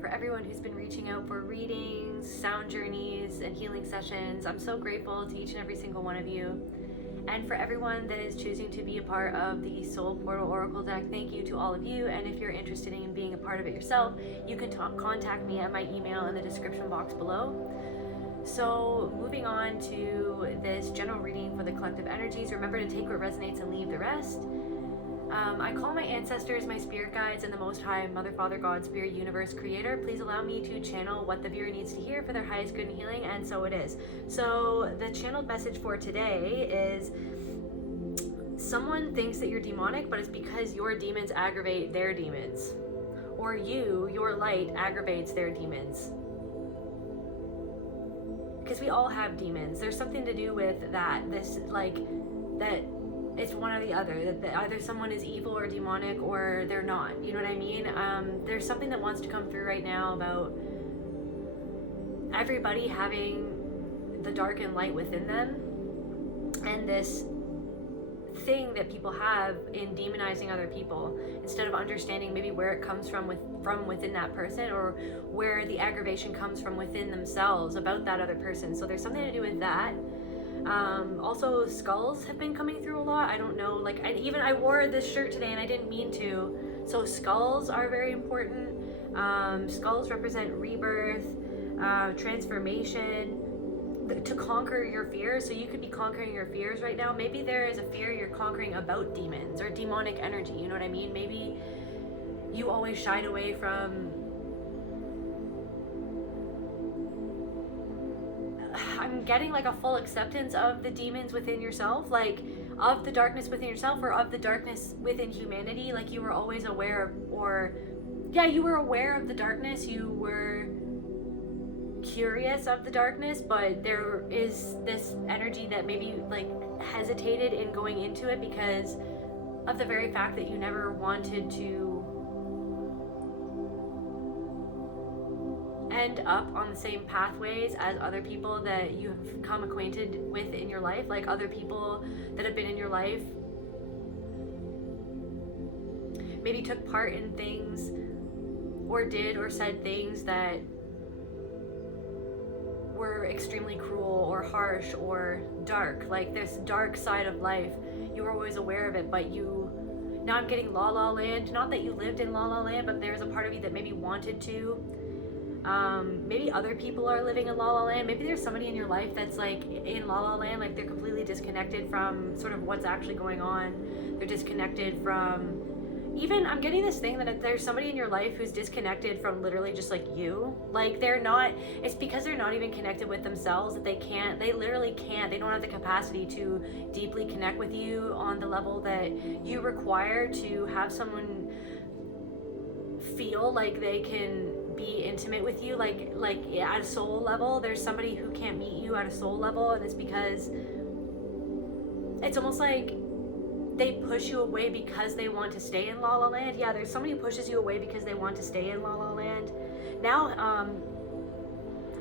for everyone who's been reaching out for readings, sound journeys, and healing sessions. I'm so grateful to each and every single one of you. And for everyone that is choosing to be a part of the Soul Portal Oracle deck, thank you to all of you. And if you're interested in being a part of it yourself, you can contact me at my email in the description box below. So moving on to this general reading for the collective energies, remember to take what resonates and leave the rest. I call my ancestors, my spirit guides, and the Most High, Mother, Father, God, Spirit, Universe, Creator. Please allow me to channel what the viewer needs to hear for their highest good and healing, and so it is. So the channeled message for today is someone thinks that you're demonic, but it's because your demons aggravate their demons. Or your light, aggravates their demons. Because we all have demons. There's something to do with that. That it's one or the other. That either someone is evil or demonic or they're not. You know what I mean? There's something that wants to come through right now about everybody having the dark and light within them. And this thing that people have in demonizing other people instead of understanding maybe where it comes from within that person, or where the aggravation comes from within themselves about that other person. So there's something to do with that. Also, skulls have been coming through a lot. I don't know, like I wore this shirt today and I didn't mean to. So skulls are very important. Skulls represent rebirth, transformation, to conquer your fears. So you could be conquering your fears right now. Maybe there is a fear you're conquering about demons or demonic energy. You know what I mean? Maybe you always shied away from, I'm getting like a full acceptance of the demons within yourself, like of the darkness within yourself or of the darkness within humanity. Like you were always aware, you were aware of the darkness, you were curious of the darkness, but there is this energy that maybe like hesitated in going into it because of the very fact that you never wanted to end up on the same pathways as other people that you have come acquainted with in your life. Like other people that have been in your life maybe took part in things or did or said things that were extremely cruel or harsh or dark. Like this dark side of life, you were always aware of it, but now I'm getting La La Land. Not that you lived in La La Land, but there's a part of you that maybe wanted to. Maybe other people are living in La La Land. Maybe there's somebody in your life that's like in La La Land, like they're completely disconnected from sort of what's actually going on. They're disconnected from, even I'm getting this thing that there's somebody in your life who's disconnected from literally just like you. Like it's because they're not even connected with themselves that they literally can't, they don't have the capacity to deeply connect with you on the level that you require to have someone feel like they can be intimate with you, like at a soul level. There's somebody who can't meet you at a soul level, and it's because it's almost like they push you away because they want to stay in La La Land. Yeah, there's somebody who pushes you away because they want to stay in La La Land. Now,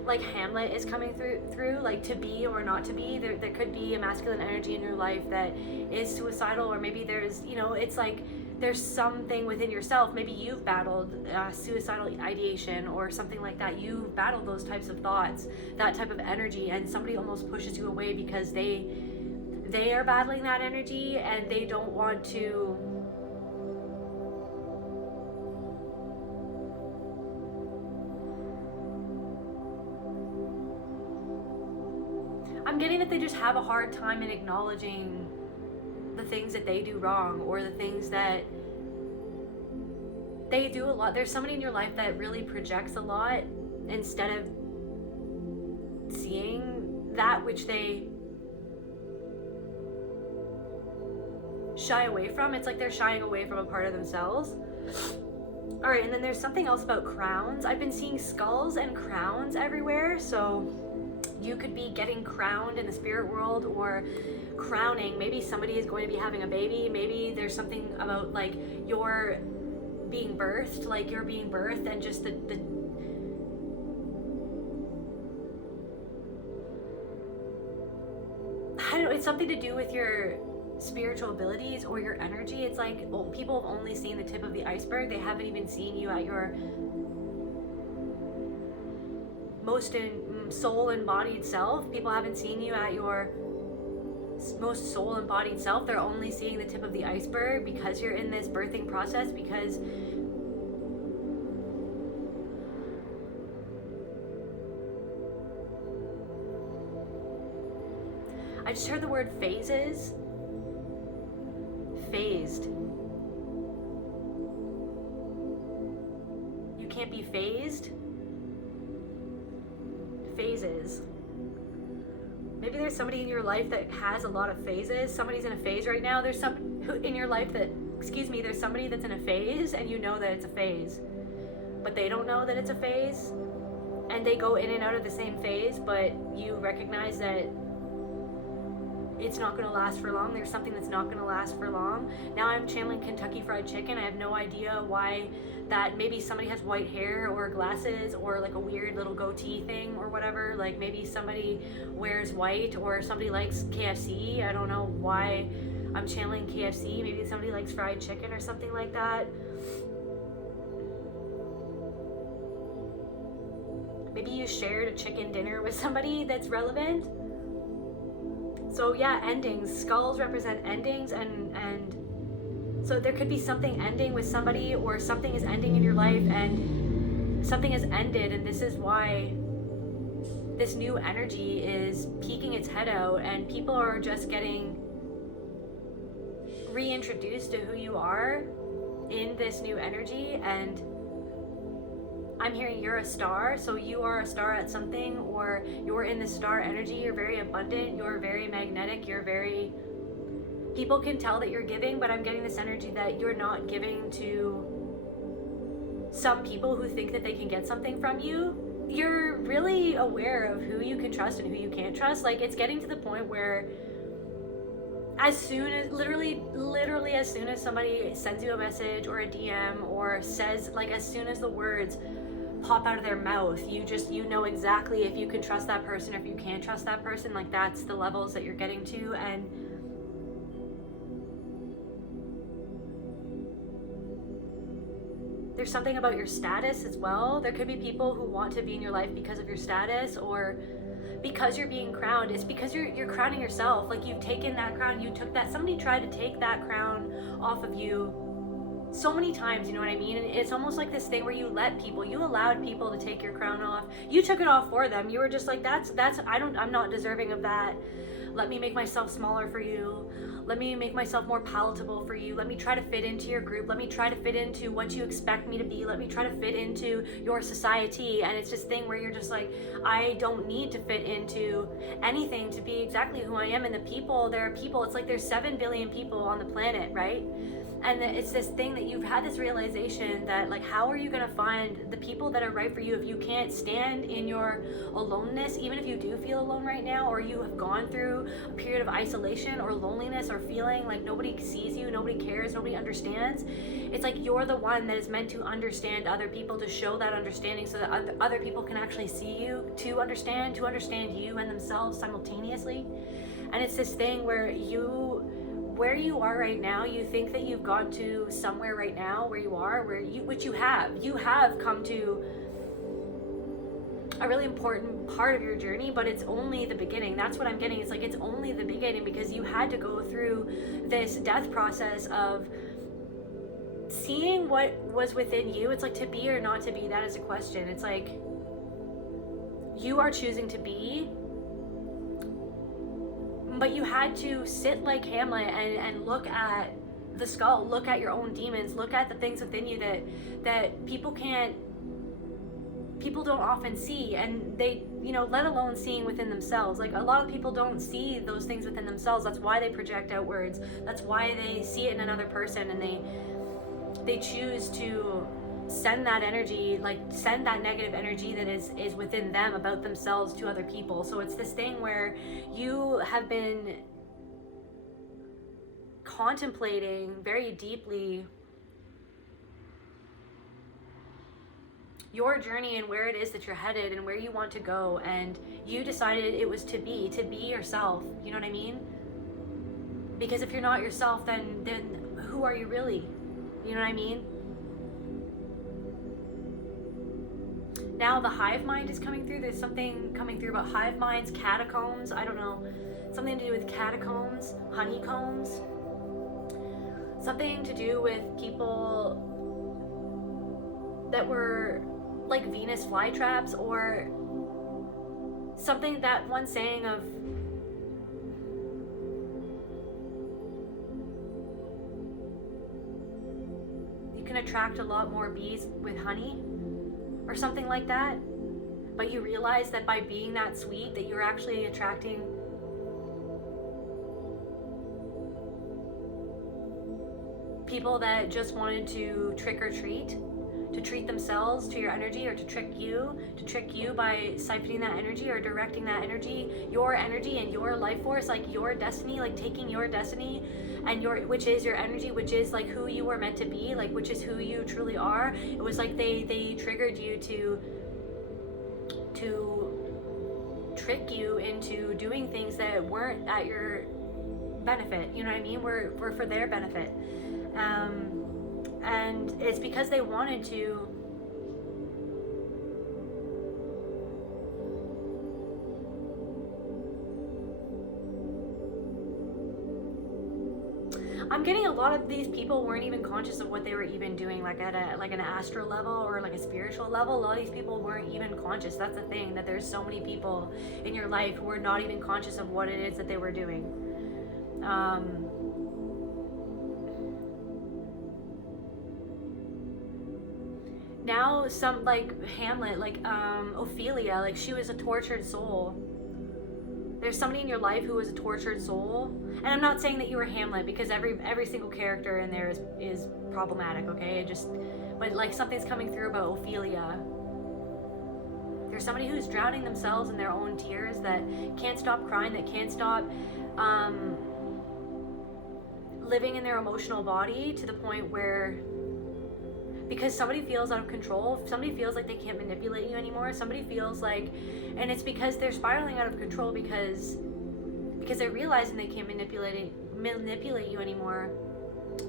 like Hamlet is coming through, like to be or not to be. There could be a masculine energy in your life that is suicidal, or maybe there's, it's like there's something within yourself. Maybe you've battled suicidal ideation or something like that. You've battled those types of thoughts, that type of energy, and somebody almost pushes you away because they are battling that energy and they don't want to I'm getting that they just have a hard time in acknowledging the things that they do wrong, or the things that they do a lot. There's somebody in your life that really projects a lot instead of seeing that which they shy away from. It's like they're shying away from a part of themselves. All right, and then there's something else about crowns. I've been seeing skulls and crowns everywhere, so you could be getting crowned in the spirit world, or crowning. Maybe somebody is going to be having a baby. Maybe there's something about like you're being birthed, and just the I don't know, it's something to do with your spiritual abilities or your energy. It's like people have only seen the tip of the iceberg. They haven't even seen you at your most soul embodied self. People haven't seen you at your most soul embodied self. They're only seeing the tip of the iceberg because you're in this birthing process, because I just heard the word phases. Phased. You can't be phased. Phases. Maybe there's somebody in your life that has a lot of phases. Somebody's in a phase right now. There's some in your life that, there's somebody that's in a phase and you know that it's a phase, but they don't know that it's a phase, and they go in and out of the same phase, but you recognize that it's not going to last for long. There's something that's not going to last for long. Now I'm channeling Kentucky Fried Chicken. I have no idea why that. Maybe somebody has white hair or glasses or like a weird little goatee thing or whatever. Like maybe somebody wears white, or somebody likes KFC. I don't know why I'm channeling KFC. Maybe somebody likes fried chicken or something like that. Maybe you shared a chicken dinner with somebody that's relevant. So yeah, endings. Skulls represent endings, and so there could be something ending with somebody, or something is ending in your life, and something has ended, and this is why this new energy is peeking its head out, and people are just getting reintroduced to who you are in this new energy. And I'm hearing you're a star, so you are a star at something, or you're in the star energy. You're very abundant, you're very magnetic, people can tell that you're giving, but I'm getting this energy that you're not giving to some people who think that they can get something from you. You're really aware of who you can trust and who you can't trust. Like, it's getting to the point where as soon as, literally as soon as somebody sends you a message or a DM or says, like, as soon as the words pop out of their mouth, you know exactly if you can trust that person or if you can't trust that person. Like, that's the levels that you're getting to. And there's something about your status as well. There could be people who want to be in your life because of your status, or because you're being crowned. It's because you're crowning yourself. Like, you've taken that crown, you took that, somebody tried to take that crown off of you so many times, you know what I mean? And it's almost like this thing where you allowed people to take your crown off. You took it off for them. You were just like, I'm not deserving of that. Let me make myself smaller for you. Let me make myself more palatable for you. Let me try to fit into your group. Let me try to fit into what you expect me to be. Let me try to fit into your society. And it's this thing where you're just like, I don't need to fit into anything to be exactly who I am. And there are people, it's like there's 7 billion people on the planet, right? And it's this thing that you've had this realization that, like, how are you going to find the people that are right for you if you can't stand in your aloneness, even if you do feel alone right now, or you have gone through a period of isolation or loneliness, or feeling like nobody sees you, nobody cares, nobody understands. It's like you're the one that is meant to understand other people, to show that understanding so that other people can actually see you, to understand you and themselves simultaneously. And it's this thing where you are right now, you think that you've got to somewhere right now where you are, which you have come to a really important part of your journey, but it's only the beginning. That's what I'm getting. It's like, it's only the beginning, because you had to go through this death process of seeing what was within you. It's like, to be or not to be, that is a question. It's like, you are choosing to be, but you had to sit like Hamlet and look at the skull, look at your own demons, look at the things within you that people don't often see, and they, let alone seeing within themselves. Like, a lot of people don't see those things within themselves. That's why they project outwards. That's why they see it in another person, and they choose to send that energy, like send that negative energy that is within them about themselves to other people. So it's this thing where you have been contemplating very deeply your journey and where it is that you're headed and where you want to go, and you decided it was to be yourself. You know what I mean? Because if you're not yourself, then who are you really? You know what I mean? Now the hive mind is coming through. There's something coming through about hive minds, catacombs, I don't know, something to do with catacombs, honeycombs, something to do with people that were like Venus flytraps, or something, that one saying of you can attract a lot more bees with honey or something like that, but you realize that by being that sweet that you're actually attracting people that just wanted to trick or treat, to treat themselves to your energy, or to trick you by siphoning that energy or directing that energy, your energy and your life force, like your destiny, like taking your destiny and which is your energy, which is like who you were meant to be, like which is who you truly are. It was like they triggered you to trick you into doing things that weren't at your benefit, you know what I mean, were for their benefit. And it's because they wanted to I'm getting a lot of these people weren't even conscious of what they were even doing, like at an astral level or like a spiritual level. A lot of these people weren't even conscious. That's the thing, that there's so many people in your life who were not even conscious of what it is that they were doing. Now some, like Hamlet, like Ophelia, like she was a tortured soul. There's somebody in your life who was a tortured soul. And I'm not saying that you were Hamlet, because every single character in there is problematic, okay? But like something's coming through about Ophelia. There's somebody who's drowning themselves in their own tears, that can't stop crying, that can't stop living in their emotional body, to the point where, because somebody feels out of control, somebody feels like they can't manipulate you anymore, somebody feels like, and it's because they're spiraling out of control because they're realizing they can't manipulate you anymore.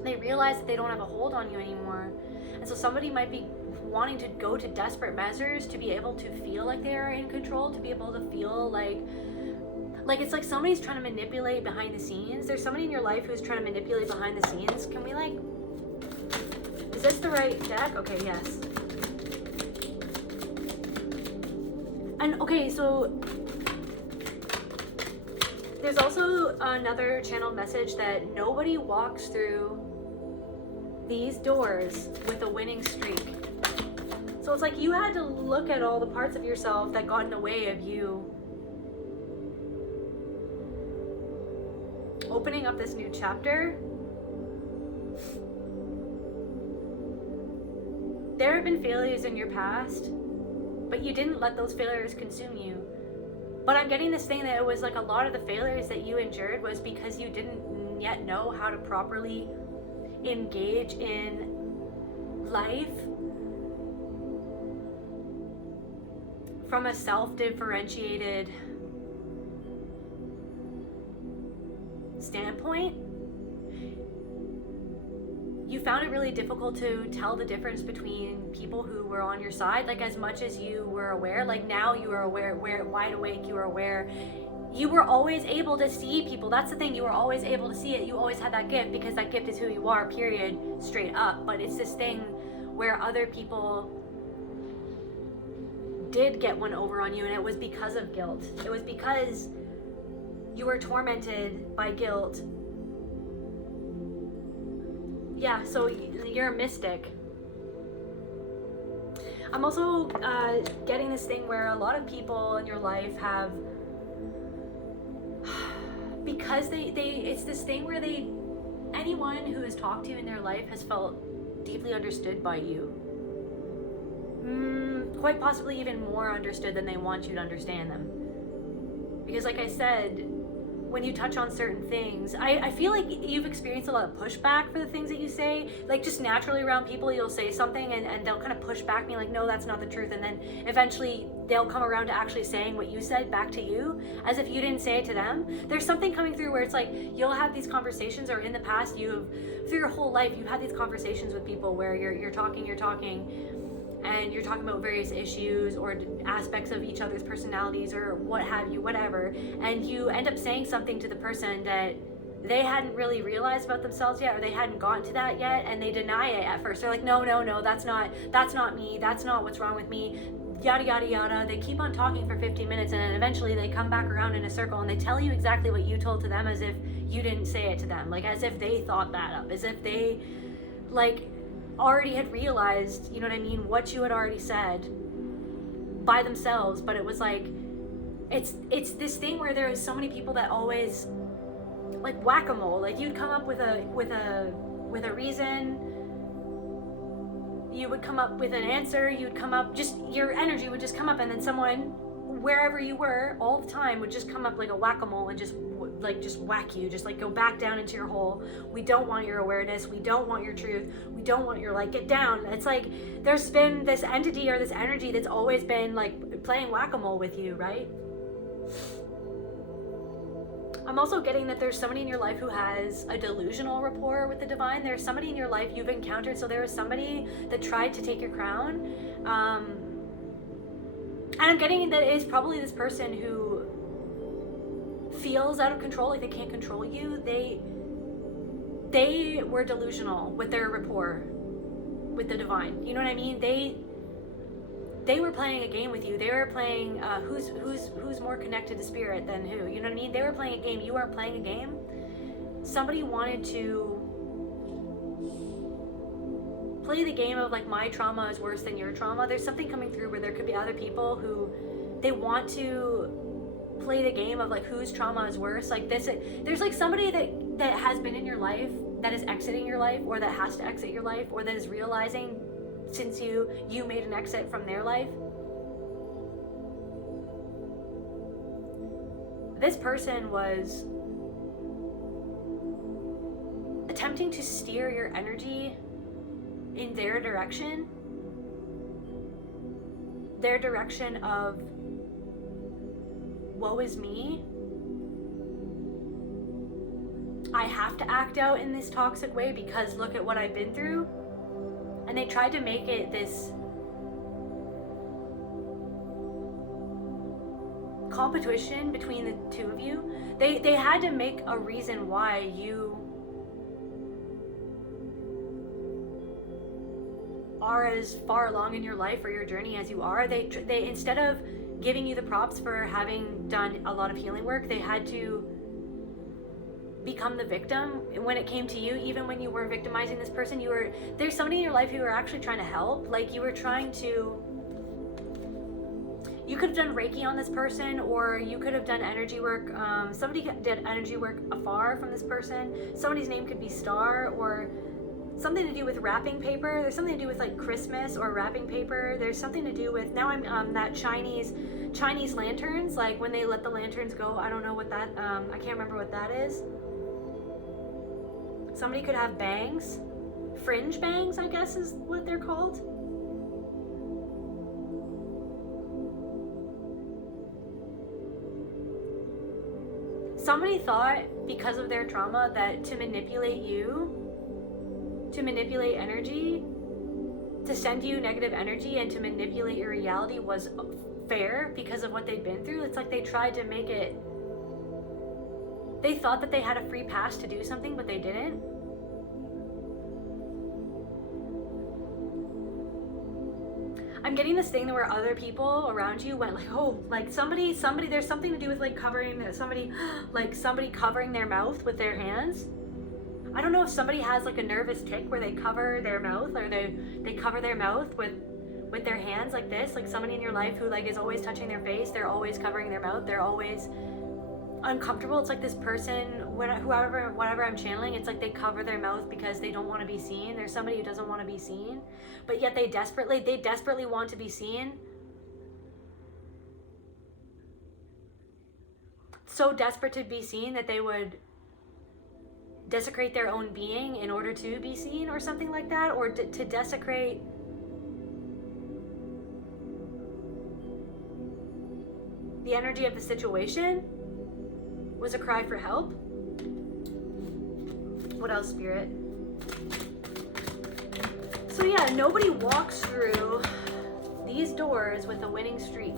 They realize that they don't have a hold on you anymore. And so somebody might be wanting to go to desperate measures to be able to feel like they are in control, to be able to feel like it's like somebody's trying to manipulate behind the scenes. There's somebody in your life who's trying to manipulate behind the scenes. Can we is this the right deck? Okay, yes. And okay, so there's also another channeled message that nobody walks through these doors with a winning streak. So it's like you had to look at all the parts of yourself that got in the way of you opening up this new chapter. There have been failures in your past, but you didn't let those failures consume you. But I'm getting this thing that it was like a lot of the failures that you endured was because you didn't yet know how to properly engage in life from a self-differentiated standpoint. You found it really difficult to tell the difference between people who were on your side, like as much as you were aware, like now you are aware, wide awake, you are aware. You were always able to see people. That's the thing, you were always able to see it. You always had that gift, because that gift is who you are, period, straight up. But it's this thing where other people did get one over on you, and it was because of guilt. It was because you were tormented by guilt. Yeah, so you're a mystic. I'm also getting this thing where a lot of people in your life have, because it's this thing where anyone who has talked to you in their life has felt deeply understood by you. Quite possibly even more understood than they want you to understand them. Because like I said, when you touch on certain things, I feel like you've experienced a lot of pushback for the things that you say. Like just naturally around people, you'll say something and they'll kind of push back me like, no, that's not the truth. And then eventually they'll come around to actually saying what you said back to you, as if you didn't say it to them. There's something coming through where it's like, you'll have these conversations, or in the past through your whole life, you've had these conversations with people where you're talking, and you're talking about various issues or aspects of each other's personalities or what have you, whatever, and you end up saying something to the person that they hadn't really realized about themselves yet, or they hadn't gotten to that yet, and they deny it at first. They're like, no, that's not me, that's not what's wrong with me, yada yada yada. They keep on talking for 15 minutes, and then eventually they come back around in a circle and they tell you exactly what you told to them, as if you didn't say it to them, like as if they thought that up, as if they like already had realized, you know what I mean, what you had already said by themselves. But it was like, it's this thing where there is so many people that always, like whack-a-mole, like you'd come up with a reason, you would come up with an answer, you'd come up, just your energy would just come up, and then someone wherever you were all the time would just come up like a whack-a-mole and just whack you, just like go back down into your hole. We don't want your awareness, we don't want your truth, we don't want your light, get down. It's like there's been this entity or this energy that's always been like playing whack-a-mole with you, right? I'm also getting that there's somebody in your life who has a delusional rapport with the divine. There's somebody in your life you've encountered. So there was somebody that tried to take your crown. And I'm getting that it is probably this person who feels out of control, like they can't control you. They were delusional with their rapport with the divine. You know what I mean? They were playing a game with you. They were playing who's more connected to spirit than who. You know what I mean? They were playing a game. You weren't playing a game. Somebody wanted to play the game of like, my trauma is worse than your trauma. There's something coming through where there could be other people who they want to play the game of like, whose trauma is worse. Like this, there's like somebody that has been in your life, that is exiting your life, or that has to exit your life, or that is realizing since you made an exit from their life. This person was attempting to steer your energy in their direction of woe is me. I have to act out in this toxic way because look at what I've been through. And they tried to make it this competition between the two of you. They had to make a reason why you are as far along in your life or your journey as you are. They instead of giving you the props for having done a lot of healing work, they had to become the victim when it came to you. Even when you were victimizing this person, there's somebody in your life who were actually trying to help. Like you could have done Reiki on this person, or you could have done energy work. Somebody did energy work afar from this person. Somebody's name could be Star, or something to do with wrapping paper. There's something to do with like Christmas or wrapping paper. There's something to do with, now I'm that Chinese lanterns, like when they let the lanterns go. I don't know what that, I can't remember what that is. Somebody could have bangs, fringe bangs, I guess is what they're called. Somebody thought because of their trauma that to manipulate you, to manipulate energy, to send you negative energy and to manipulate your reality was fair because of what they'd been through. It's like they tried to make it, they thought that they had a free pass to do something, but they didn't. I'm getting this thing where other people around you went like, oh, like somebody, there's something to do with like covering somebody covering their mouth with their hands. I don't know if somebody has like a nervous tic where they cover their mouth, or they cover their mouth with their hands like this. Like somebody in your life who like is always touching their face, they're always covering their mouth, they're always uncomfortable. It's like this person, whatever I'm channeling, it's like they cover their mouth because they don't want to be seen. There's somebody who doesn't want to be seen, but yet they desperately want to be seen. So desperate to be seen that they would desecrate their own being in order to be seen, or something like that, or to desecrate the energy of the situation was a cry for help. What else, Spirit? So yeah, nobody walks through these doors with a winning streak.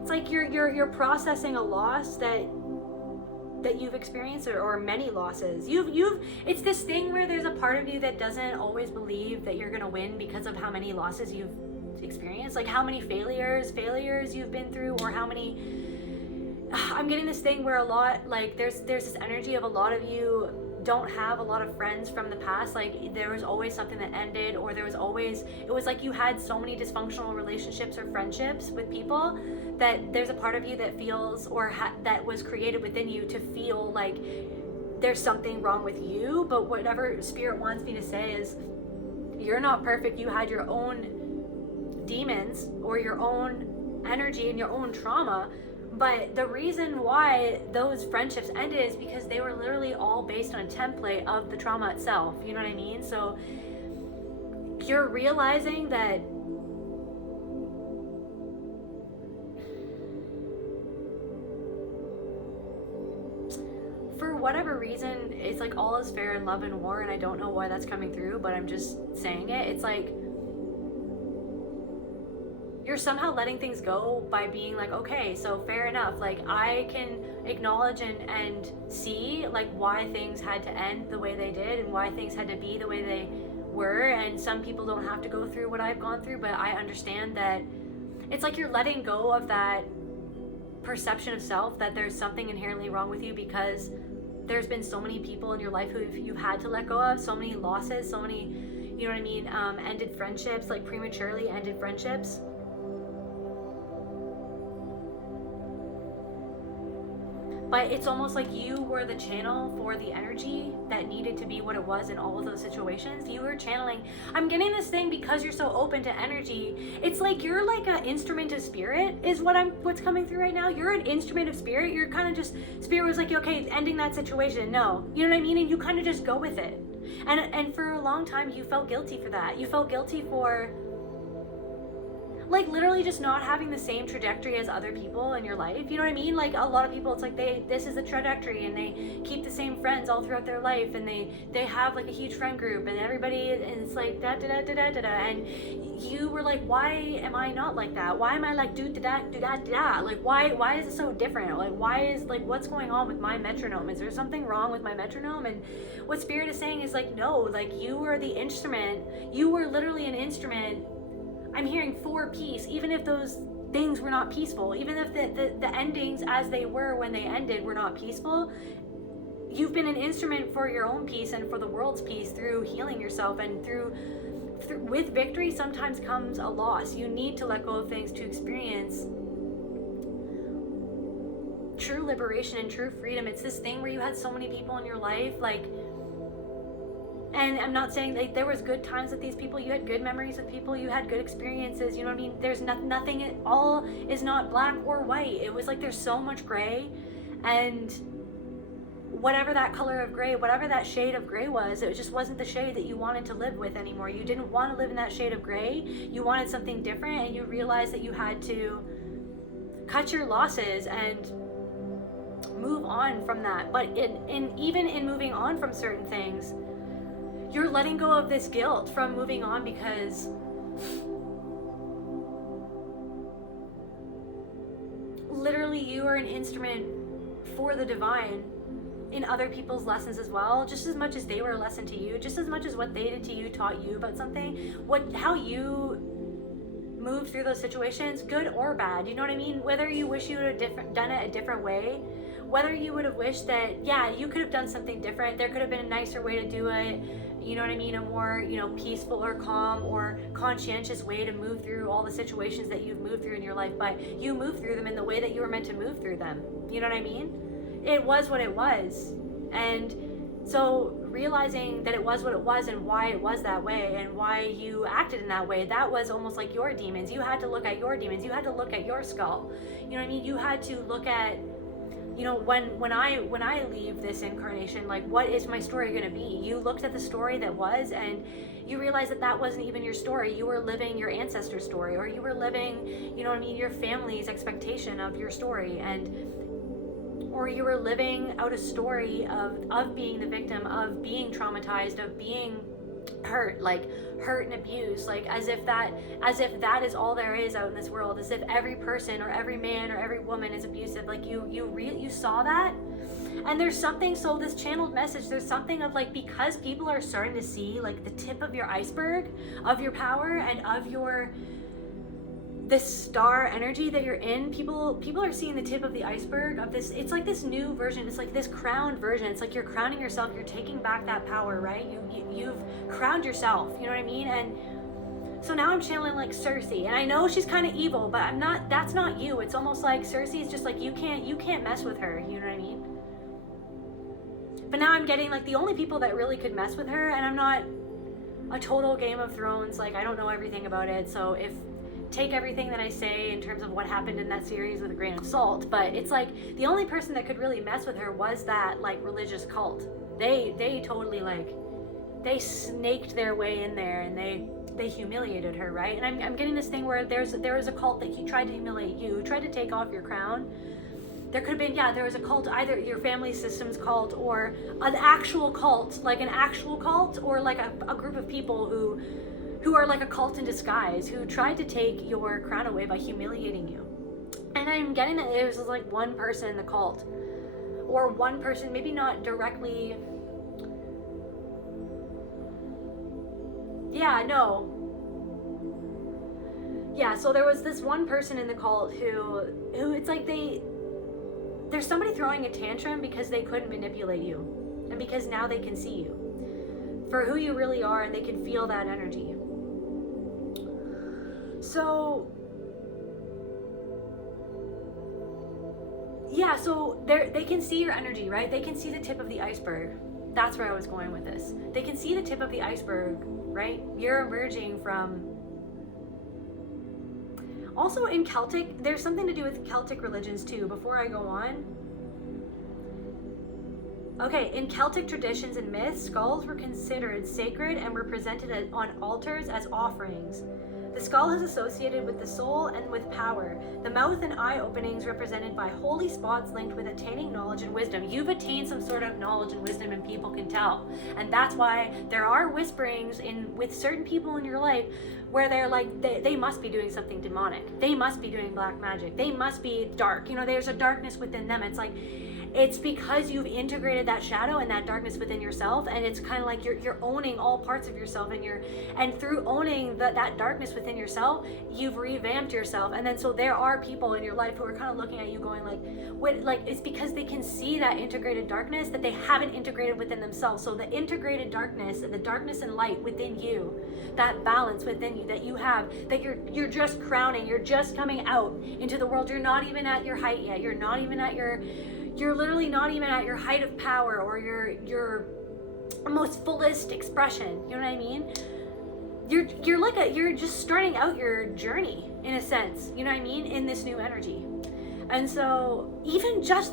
It's like you're processing a loss that you've experienced, or many losses. It's this thing where there's a part of you that doesn't always believe that you're gonna win because of how many losses you've experienced, like how many failures you've been through, or how many. I'm getting this thing where a lot, like there's this energy of a lot of you don't have a lot of friends from the past. Like there was always something that ended, or it was like you had so many dysfunctional relationships or friendships with people that there's a part of you that feels, or that was created within you to feel like there's something wrong with you. But whatever spirit wants me to say is, you're not perfect. You had your own demons or your own energy and your own trauma. But the reason why those friendships ended is because they were literally all based on a template of the trauma itself. You know what I mean? So you're realizing that for whatever reason, it's like all is fair in love and war, and I don't know why that's coming through, but I'm just saying it. It's like you're somehow letting things go by being like, okay, so fair enough, like I can acknowledge and see like why things had to end the way they did and why things had to be the way they were, and some people don't have to go through what I've gone through, but I understand that it's like you're letting go of that perception of self that there's something inherently wrong with you, because there's been so many people in your life who you've had to let go of, so many losses, so many, you know what I mean, ended friendships, like prematurely ended friendships. But it's almost like you were the channel for the energy that needed to be what it was in all of those situations. You were channeling. I'm getting this thing because you're so open to energy. It's like you're like an instrument of spirit is what's coming through right now. You're an instrument of spirit. You're kind of just, spirit was like, okay, ending that situation. No, you know what I mean? And you kind of just go with it. And for a long time, you felt guilty for that. You felt guilty for like literally just not having the same trajectory as other people in your life. You know what I mean? Like a lot of people, it's like this is the trajectory, and they keep the same friends all throughout their life, and they have like a huge friend group, and everybody, and it's like da da da da da da da. And you were like, why am I not like that? Why am I like do da da da da? Like why is it so different? Like what's going on with my metronome? Is there something wrong with my metronome? And what spirit is saying is like, no, like you were the instrument. You were literally an instrument. I'm hearing for peace, even if those things were not peaceful, even if the endings as they were when they ended were not peaceful. You've been an instrument for your own peace and for the world's peace through healing yourself, and through with victory sometimes comes a loss. You need to let go of things to experience true liberation and true freedom. It's this thing where you had so many people in your life, like, and I'm not saying like there was good times with these people, you had good memories with people, you had good experiences, you know what I mean? There's nothing at all is not black or white. It was like there's so much gray, and whatever that color of gray, whatever that shade of gray was, it just wasn't the shade that you wanted to live with anymore. You didn't want to live in that shade of gray. You wanted something different, and you realized that you had to cut your losses and move on from that. But even in moving on from certain things, you're letting go of this guilt from moving on, because literally you are an instrument for the divine in other people's lessons as well, just as much as they were a lesson to you, just as much as what they did to you taught you about something, how you moved through those situations, good or bad, you know what I mean? Whether you wish you would have done it a different way, whether you would have wished that, yeah, you could have done something different, there could have been a nicer way to do it, you know what I mean, a more, peaceful or calm or conscientious way to move through all the situations that you've moved through in your life, but you moved through them in the way that you were meant to move through them, you know what I mean? It was what it was. And so realizing that it was what it was and why it was that way and why you acted in that way, that was almost like your demons. You had to look at your demons. You had to look at your skull. You know what I mean? You had to look at, when I leave this incarnation, like, what is my story going to be? You looked at the story that was, and you realized that that wasn't even your story. You were living your ancestor's story, or you were living, your family's expectation of your story, or you were living out a story of being the victim, of being traumatized, of being hurt and abuse, like as if that is all there is out in this world, as if every person or every man or every woman is abusive. Like you saw that. And there's something, so this channeled message, there's something of like, because people are starting to see like the tip of your iceberg of your power and of this star energy that you're in, people are seeing the tip of the iceberg of this. It's like this new version, it's like this crowned version. It's like you're crowning yourself, you're taking back that power, right? You've crowned yourself, you know what I mean? And so now I'm channeling like Cersei, and I know she's kind of evil, but that's not you. It's almost like Cersei is just like, you can't mess with her, you know what I mean? But now I'm getting like the only people that really could mess with her, and I'm not a total Game of Thrones, like I don't know everything about it, so take everything that I say in terms of what happened in that series with a grain of salt. But it's like the only person that could really mess with her was that like religious cult. They totally like, they snaked their way in there, and they humiliated her, right? And I'm getting this thing where there was a cult that tried to humiliate you, tried to take off your crown. There could have been, there was a cult, either your family system's cult or an actual cult, or like a group of people who are like a cult in disguise, who tried to take your crown away by humiliating you. And I'm getting that it was like one person in the cult, or one person, maybe not directly. So there was this one person in the cult who it's like there's somebody throwing a tantrum because they couldn't manipulate you, and because now they can see you for who you really are, and they can feel that energy. So they can see your energy, right? They can see the tip of the iceberg. That's where I was going with this. They can see the tip of the iceberg, right? You're emerging from. Also in Celtic, there's something to do with Celtic religions too, before I go on. Okay, in Celtic traditions and myths, skulls were considered sacred and were presented on altars as offerings. The skull is associated with the soul and with power. The mouth and eye openings represented by holy spots linked with attaining knowledge and wisdom. You've attained some sort of knowledge and wisdom, and people can tell. And that's why there are whisperings with certain people in your life where they're like, they must be doing something demonic. They must be doing black magic. They must be dark. There's a darkness within them. It's like, it's because you've integrated that shadow and that darkness within yourself, and it's kind of like you're owning all parts of yourself, and through owning that darkness within yourself, you've revamped yourself. And then so there are people in your life who are kind of looking at you going like it's because they can see that integrated darkness that they haven't integrated within themselves. So the integrated darkness and the darkness and light within you, that balance within you that you have, that you're just crowning, you're just coming out into the world. You're not even at your height yet. You're literally not even at your height of power or your most fullest expression. You know what I mean? You're just starting out your journey in a sense. You know what I mean? In this new energy. And so even just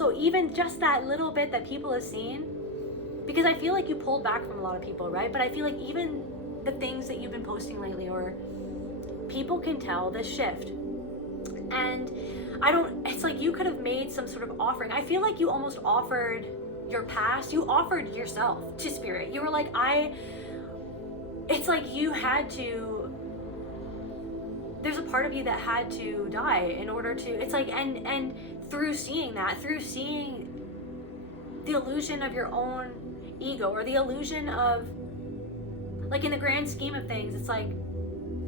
that little bit that people have seen, because I feel like you pulled back from a lot of people, right? But I feel like even the things that you've been posting lately, or people can tell the shift. And it's like you could have made some sort of offering. I feel like you almost offered your past, you offered yourself to spirit. You were like, it's like you had to, there's a part of you that had to die in order to, it's like, and through seeing the illusion of your own ego, or the illusion of, like in the grand scheme of things, it's like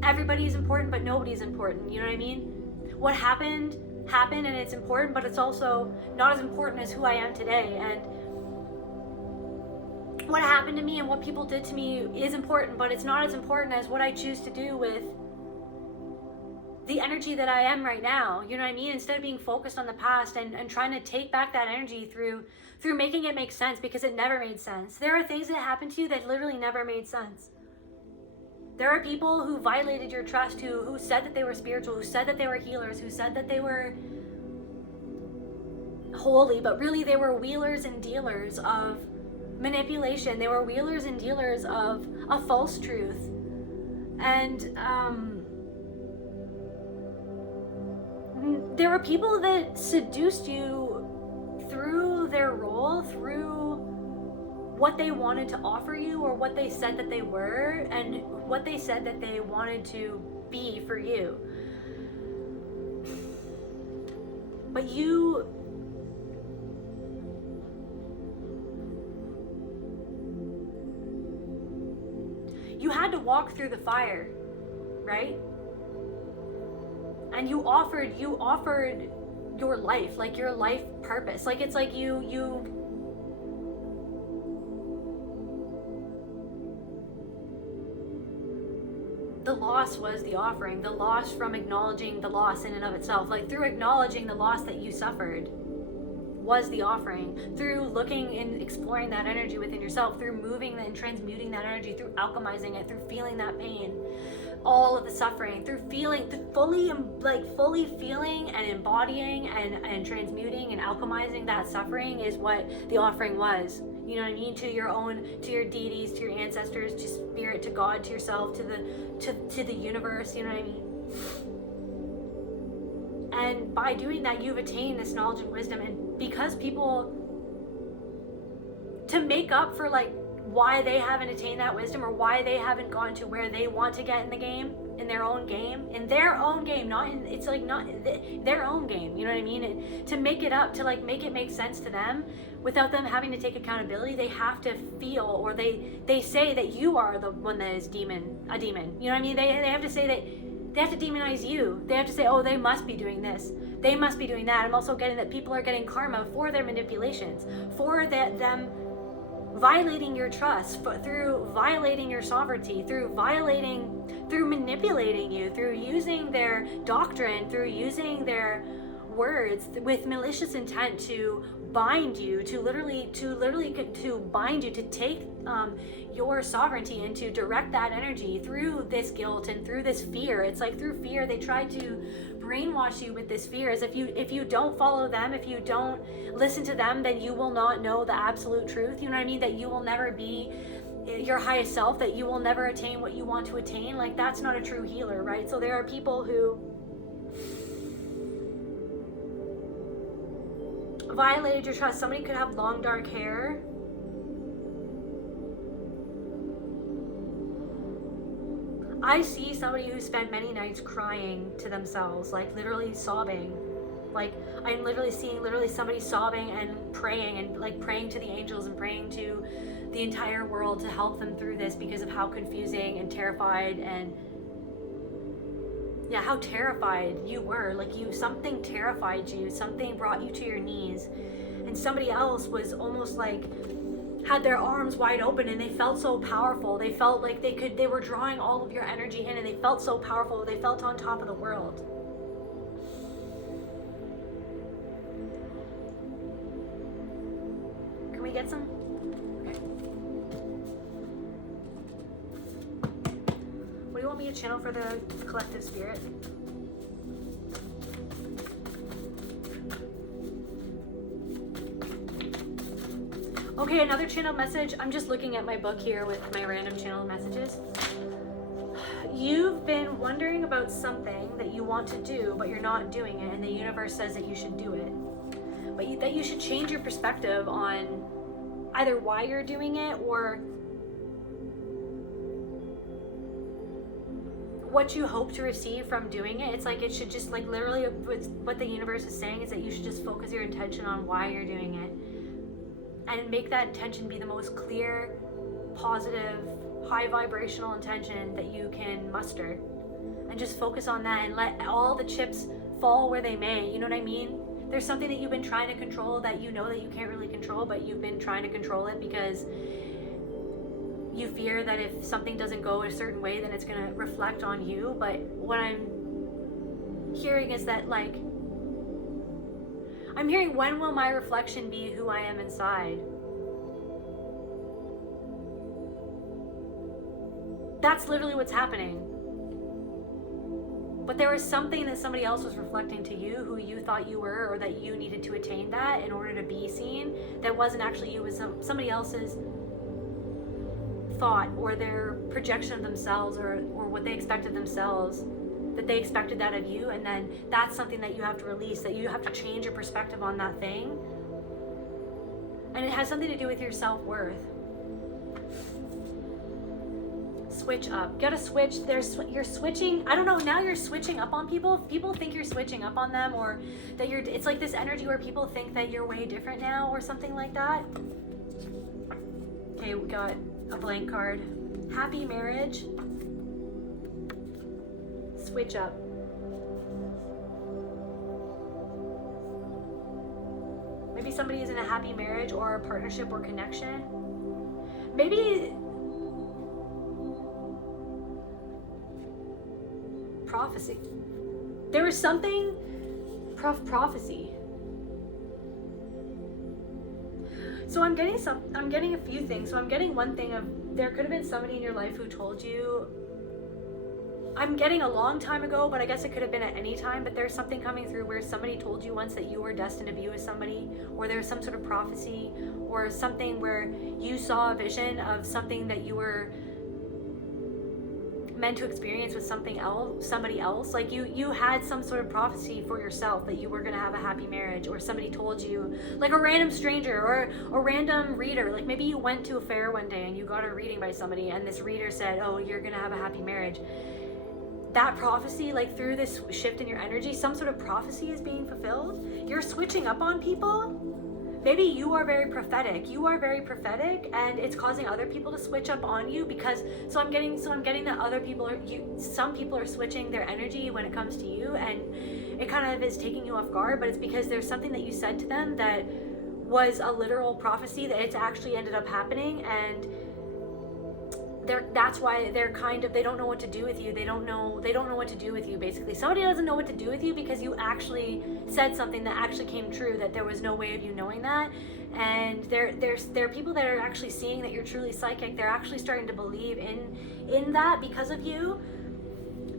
everybody's important, but nobody's important. You know what I mean? What happened and it's important, but it's also not as important as who I am today. And what happened to me and what people did to me is important, but it's not as important as what I choose to do with the energy that I am right now. You know what I mean? Instead of being focused on the past and trying to take back that energy through making it make sense, because it never made sense. There are things that happened to you that literally never made sense. There are people who violated your trust, who said that they were spiritual, who said that they were healers, who said that they were holy, but really they were wheelers and dealers of manipulation. They were wheelers and dealers of a false truth. And there were people that seduced you through their role, through what they wanted to offer you, or what they said that they were, and what they said that they wanted to be for you. But you had to walk through the fire, right? And you offered your life, like your life purpose. Like it's like you the loss was the offering, the loss from acknowledging the loss in and of itself. Like through acknowledging the loss that you suffered was the offering. Through looking and exploring that energy within yourself, through moving and transmuting that energy, through alchemizing it, through feeling that pain, all of the suffering, through feeling, fully feeling and embodying and transmuting and alchemizing that suffering is what the offering was. You know what I mean? To your deities, to your ancestors, to spirit, to God, to yourself, to the universe. You know what I mean? And by doing that, you've attained this knowledge and wisdom. And because people, to make up for like why they haven't attained that wisdom, or why they haven't gone to where they want to get in the game, in their own game, not in, it's like not their own game, you know what I mean? And to make it up, to like make it make sense to them without them having to take accountability, they have to feel, or they say that you are the one that is a demon, you know what I mean? They have to say that, they have to demonize you. They have to say, oh, they must be doing this, they must be doing that. I'm also getting that people are getting karma for their manipulations, for them violating your trust, through violating your sovereignty, through manipulating you, through using their doctrine, through using their words with malicious intent to bind you, to literally bind you, to take your sovereignty and to direct that energy through this guilt and through this fear. It's like through fear they try to brainwash you with this fear, as if you don't follow them, if you don't listen to them, then you will not know the absolute truth. You know what I mean? That you will never be your highest self, that you will never attain what you want to attain. Like that's not a true healer, right? So there are people who violated your trust. Somebody could have long dark hair, I see somebody who spent many nights crying to themselves, like literally sobbing. Like I'm literally seeing somebody sobbing and praying to the angels and praying to the entire world to help them through this, because of how confusing and terrified and how terrified you were. Like something terrified you, something brought you to your knees, and somebody else was almost like had their arms wide open and they felt so powerful. They felt like they were drawing all of your energy in, and they felt so powerful. They felt on top of the world. Can we get some? Okay. What do you want me to channel for the collective spirit? Okay, another channel message. I'm just looking at my book here with my random channel messages. You've been wondering about something that you want to do, but you're not doing it, and the universe says that you should do it. But that you should change your perspective on either why you're doing it or what you hope to receive from doing it. It's like it should just like literally what the universe is saying is that you should just focus your intention on why you're doing it. And make that intention be the most clear, positive, high vibrational intention that you can muster. And just focus on that and let all the chips fall where they may. You know what I mean? There's something that you've been trying to control that you know that you can't really control, but you've been trying to control it because you fear that if something doesn't go a certain way, then it's going to reflect on you. But what I'm hearing is that like, I'm hearing, when will my reflection be who I am inside? That's literally what's happening. But there was something that somebody else was reflecting to you, who you thought you were, or that you needed to attain that in order to be seen, that wasn't actually you. It was somebody else's thought, or their projection of themselves, or what they expected themselves, that they expected that of you. And then that's something that you have to release, that you have to change your perspective on that thing. And it has something to do with your self-worth. switch up. Get a switch. You're switching. I don't know. Now you're switching up on people. People think you're switching up on them, or that you're. It's like this energy where people think that you're way different now, or something like that. Okay, we got a blank card. Happy marriage. Switch up. Maybe somebody is in a happy marriage or a partnership or connection. Maybe prophecy. There was something prophecy. So I'm getting a few things. So I'm getting one thing of, there could have been somebody in your life who told you, I'm getting a long time ago, but I guess it could have been at any time, but there's something coming through where somebody told you once that you were destined to be with somebody, or there's some sort of prophecy, or something where you saw a vision of something that you were meant to experience with somebody else. Like you had some sort of prophecy for yourself that you were going to have a happy marriage, or somebody told you, like a random stranger or a random reader. Like maybe you went to a fair one day and you got a reading by somebody, and this reader said, oh, you're going to have a happy marriage. That prophecy, like through this shift in your energy, some sort of prophecy is being fulfilled. You're switching up on people. Maybe you are very prophetic. And it's causing other people to switch up on you, because so I'm getting that other people some people are switching their energy when it comes to you, and it kind of is taking you off guard, but it's because there's something that you said to them that was a literal prophecy that it's actually ended up happening, and that's why they're kind of, they don't know what to do with you. They don't know what to do with you, basically. Somebody doesn't know what to do with you because you actually said something that actually came true, that there was no way of you knowing that. And there are people that are actually seeing that you're truly psychic. They're actually starting to believe in that because of you.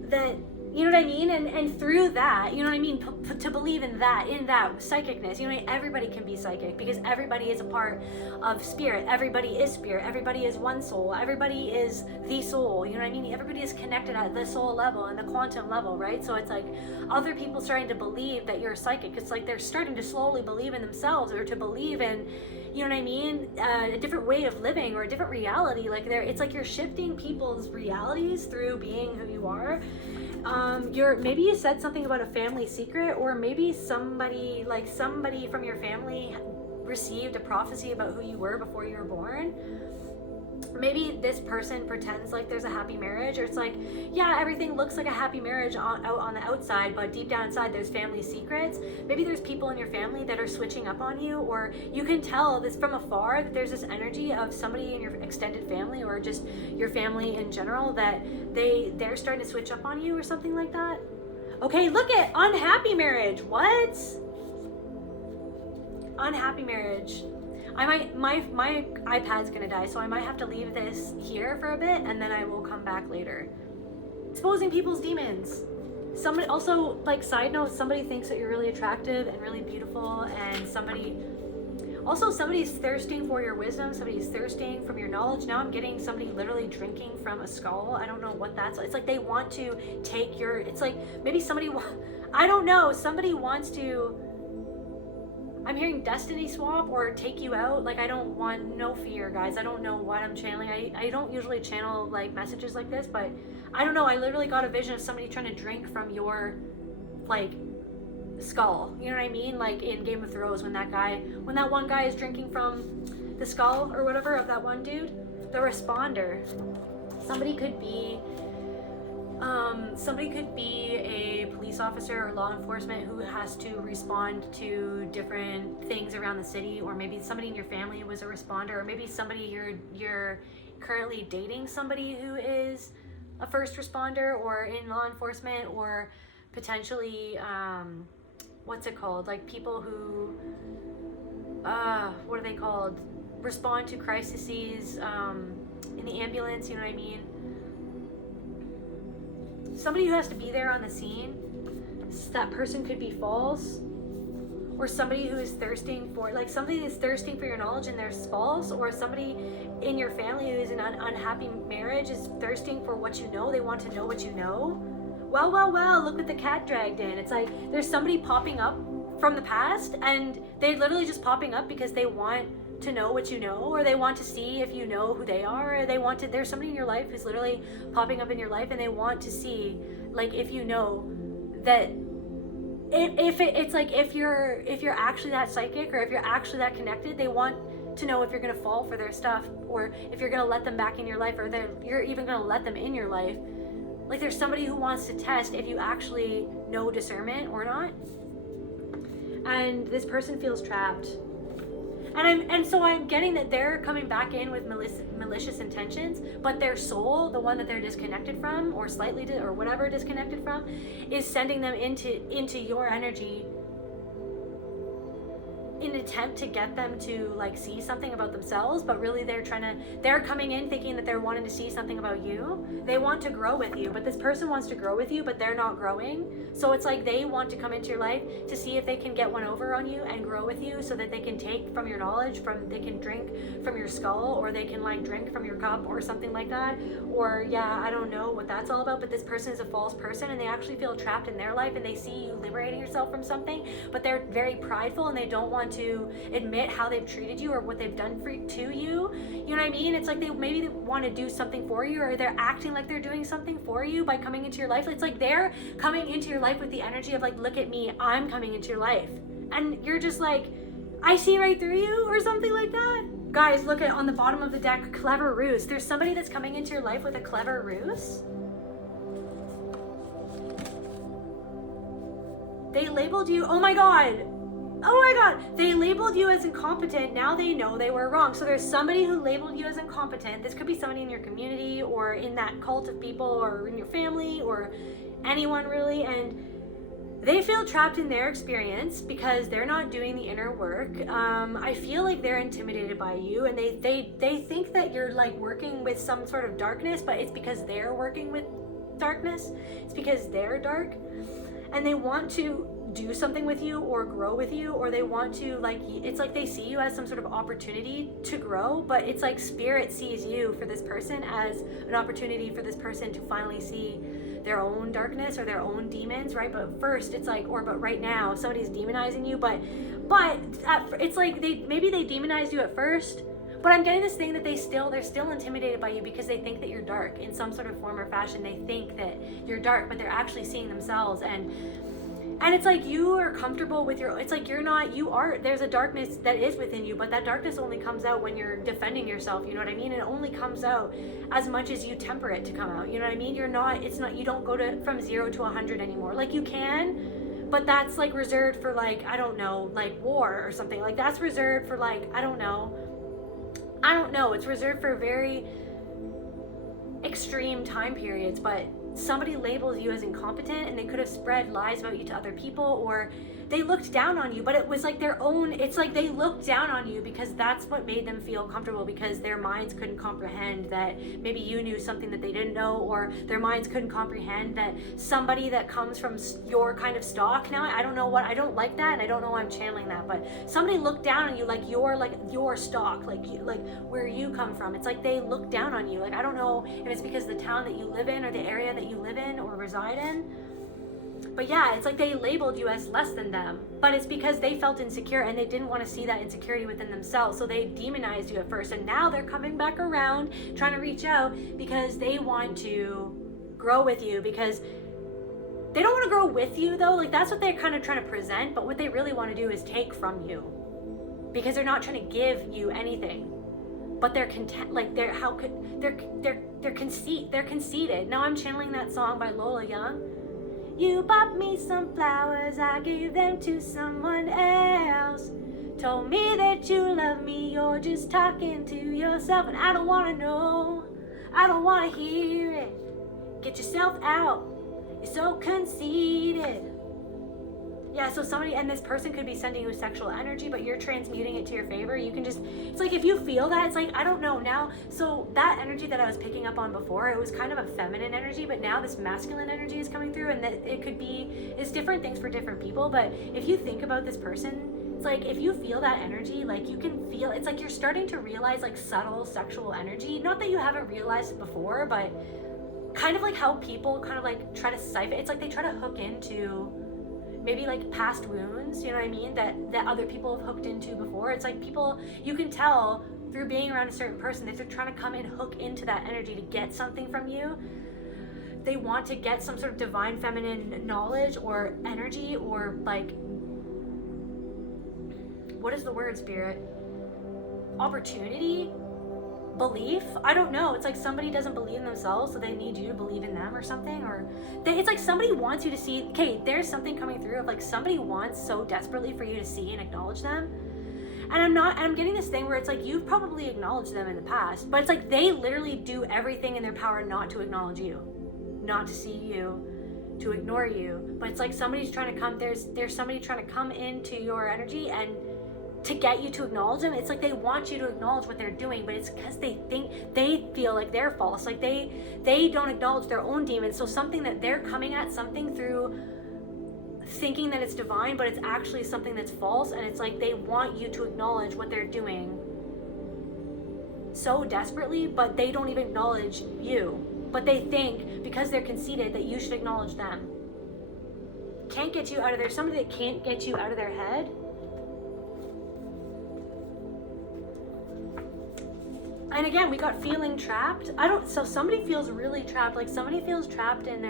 That, you know what I mean? And through that, you know what I mean? To believe in that psychicness, you know what I mean? Everybody can be psychic because everybody is a part of spirit. Everybody is spirit. Everybody is one soul. Everybody is the soul. You know what I mean? Everybody is connected at the soul level and the quantum level, right? So it's like other people starting to believe that you're psychic. It's like they're starting to slowly believe in themselves, or to believe in, you know what I mean? A different way of living, or a different reality. Like it's like you're shifting people's realities through being who you are. Maybe you said something about a family secret, or maybe somebody from your family received a prophecy about who you were before you were born. Maybe this person pretends like there's a happy marriage, or it's like, yeah, everything looks like a happy marriage out on the outside, but deep down inside there's family secrets. Maybe there's people in your family that are switching up on you, or you can tell this from afar that there's this energy of somebody in your extended family, or just your family in general, that they're starting to switch up on you or something like that. Okay, look at unhappy marriage. What? Unhappy marriage. My iPad's gonna die, so I might have to leave this here for a bit, and then I will come back later. Exposing people's demons. Somebody also, like, side note, somebody thinks that you're really attractive and really beautiful, and somebody's thirsting for your wisdom. Somebody's thirsting from your knowledge. Now I'm getting somebody literally drinking from a skull. I don't know what that's. It's like they want to take your. It's like maybe somebody. I don't know. Somebody wants to. I'm hearing destiny swap or take you out. Like, I don't want, no fear, guys. I don't know what I'm channeling. I don't usually channel like messages like this, but I don't know. I literally got a vision of somebody trying to drink from your like skull. You know what I mean? Like in Game of Thrones, when that one guy is drinking from the skull or whatever of that one dude, the responder. Somebody could be a police officer or law enforcement who has to respond to different things around the city, or maybe somebody in your family was a responder, or maybe somebody you're currently dating somebody who is a first responder or in law enforcement, or potentially what's it called? Like people who what are they called? Respond to crises in the ambulance, you know what I mean? Somebody who has to be there on the scene. That person could be false, or somebody who is thirsting for, like somebody is thirsting for your knowledge and they're false, or somebody in your family who is in an unhappy marriage is thirsting for what you know. They want to know what you know. Well, look what the cat dragged in. It's like there's somebody popping up from the past, and they're literally just popping up because they want to know what you know, or they want to see if you know who they are, or they want to, there's somebody in your life who's literally popping up in your life and they want to see, like, if you know that it's like if you're actually that psychic, or if you're actually that connected, they want to know if you're going to fall for their stuff, or if you're going to let them back in your life, or you're even going to let them in your life. Like, there's somebody who wants to test if you actually know discernment or not. And this person feels trapped. And so I'm getting that they're coming back in with malicious intentions, but their soul, the one that they're disconnected from, or slightly or whatever disconnected from, is sending them into your energy in an attempt to get them to, like, see something about themselves. But really they're coming in thinking that they're wanting to see something about you. They want to grow with you, but this person wants to grow with you, but they're not growing. So it's like they want to come into your life to see if they can get one over on you and grow with you, so that they can take from your knowledge, they can drink from your skull, or they can, like, drink from your cup or something like that. Or I don't know what that's all about, but this person is a false person, and they actually feel trapped in their life, and they see you liberating yourself from something, but they're very prideful and they don't want to admit how they've treated you or what they've done to you. You know what I mean? It's like they want to do something for you, or they're acting like they're doing something for you by coming into your life. It's like they're coming into your life with the energy of, like, look at me, I'm coming into your life. And you're just like, I see right through you, or something like that. Guys, look at on the bottom of the deck, clever ruse. There's somebody that's coming into your life with a clever ruse. They labeled you, oh my god, they labeled you as incompetent. Now they know they were wrong. So there's somebody who labeled you as incompetent. This could be somebody in your community, or in that cult of people, or in your family, or anyone really, and they feel trapped in their experience because they're not doing the inner work. I feel like they're intimidated by you, and they think that you're, like, working with some sort of darkness, but it's because they're working with darkness. It's because they're dark, and they want to do something with you or grow with you, or they want to, like, it's like they see you as some sort of opportunity to grow, but it's like spirit sees you for this person as an opportunity for this person to finally see their own darkness or their own demons, right? But first it's like, but right now somebody's demonizing you, but it's like maybe they demonized you at first, but I'm getting this thing that they're still intimidated by you because they think that you're dark in some sort of form or fashion. They think that you're dark, but they're actually seeing themselves, and it's like you are comfortable with it's like there's a darkness that is within you, but that darkness only comes out when you're defending yourself, you know what I mean? It only comes out as much as you temper it to come out, you know what I mean? You don't go from 0 to 100 anymore. Like, you can, but that's, like, reserved for, like, I don't know, like war or something. Like, that's reserved for, like, I don't know, it's reserved for very extreme time periods. But somebody labels you as incompetent, and they could have spread lies about you to other people, or they looked down on you, but it was like it's like they looked down on you because that's what made them feel comfortable, because their minds couldn't comprehend that maybe you knew something that they didn't know, or their minds couldn't comprehend that somebody that comes from your kind of stock. Now, I don't like that, and I don't know why I'm channeling that, but somebody looked down on you like your stock, like where you come from. It's like they look down on you. Like, I don't know if it's because of the town that you live in, or the area that you live in or reside in. But yeah, it's like they labeled you as less than them, but it's because they felt insecure and they didn't want to see that insecurity within themselves. So they demonized you at first, and now they're coming back around trying to reach out because they want to grow with you, because they don't want to grow with you though. Like, that's what they're kind of trying to present, but what they really want to do is take from you, because they're not trying to give you anything, but they're content. Like, they're conceited. Now I'm channeling that song by Lola Young. You bought me some flowers, I gave them to someone else. Told me that you love me, you're just talking to yourself. And I don't want to know, I don't want to hear it. Get yourself out, you're so conceited. Yeah, so this person could be sending you sexual energy, but you're transmuting it to your favor. You can it's like, if you feel that, it's like, I don't know now. So that energy that I was picking up on before, it was kind of a feminine energy, but now this masculine energy is coming through, and that it's different things for different people. But if you think about this person, it's like, if you feel that energy, like, you can feel, it's like you're starting to realize, like, subtle sexual energy. Not that you haven't realized it before, but kind of like how people kind of, like, try to siphon. It's like they try to hook into maybe like past wounds, you know what I mean, that other people have hooked into before. It's like people, you can tell through being around a certain person that they're trying to come and hook into that energy to get something from you. They want to get some sort of divine feminine knowledge or energy, or like, what is the word, spirit? Opportunity? Belief? I don't know. It's like somebody doesn't believe in themselves, so they need you to believe in them or something. Or it's like somebody wants you to see, okay, there's something coming through of like somebody wants so desperately for you to see and acknowledge them. And I'm getting this thing where it's like you've probably acknowledged them in the past, but it's like they literally do everything in their power not to acknowledge you, not to see you, to ignore you. But it's like somebody's trying to come, there's somebody trying to come into your energy and to get you to acknowledge them. It's like they want you to acknowledge what they're doing, but it's because they feel like they're false. Like they don't acknowledge their own demons. So something that they're coming at something through thinking that it's divine, but it's actually something that's false. And it's like they want you to acknowledge what they're doing so desperately, but they don't even acknowledge you. But they think because they're conceited that you should acknowledge them. Can't get you out of there. Somebody that can't get you out of their head. And again, we got feeling trapped. So somebody feels really trapped. Like somebody feels trapped in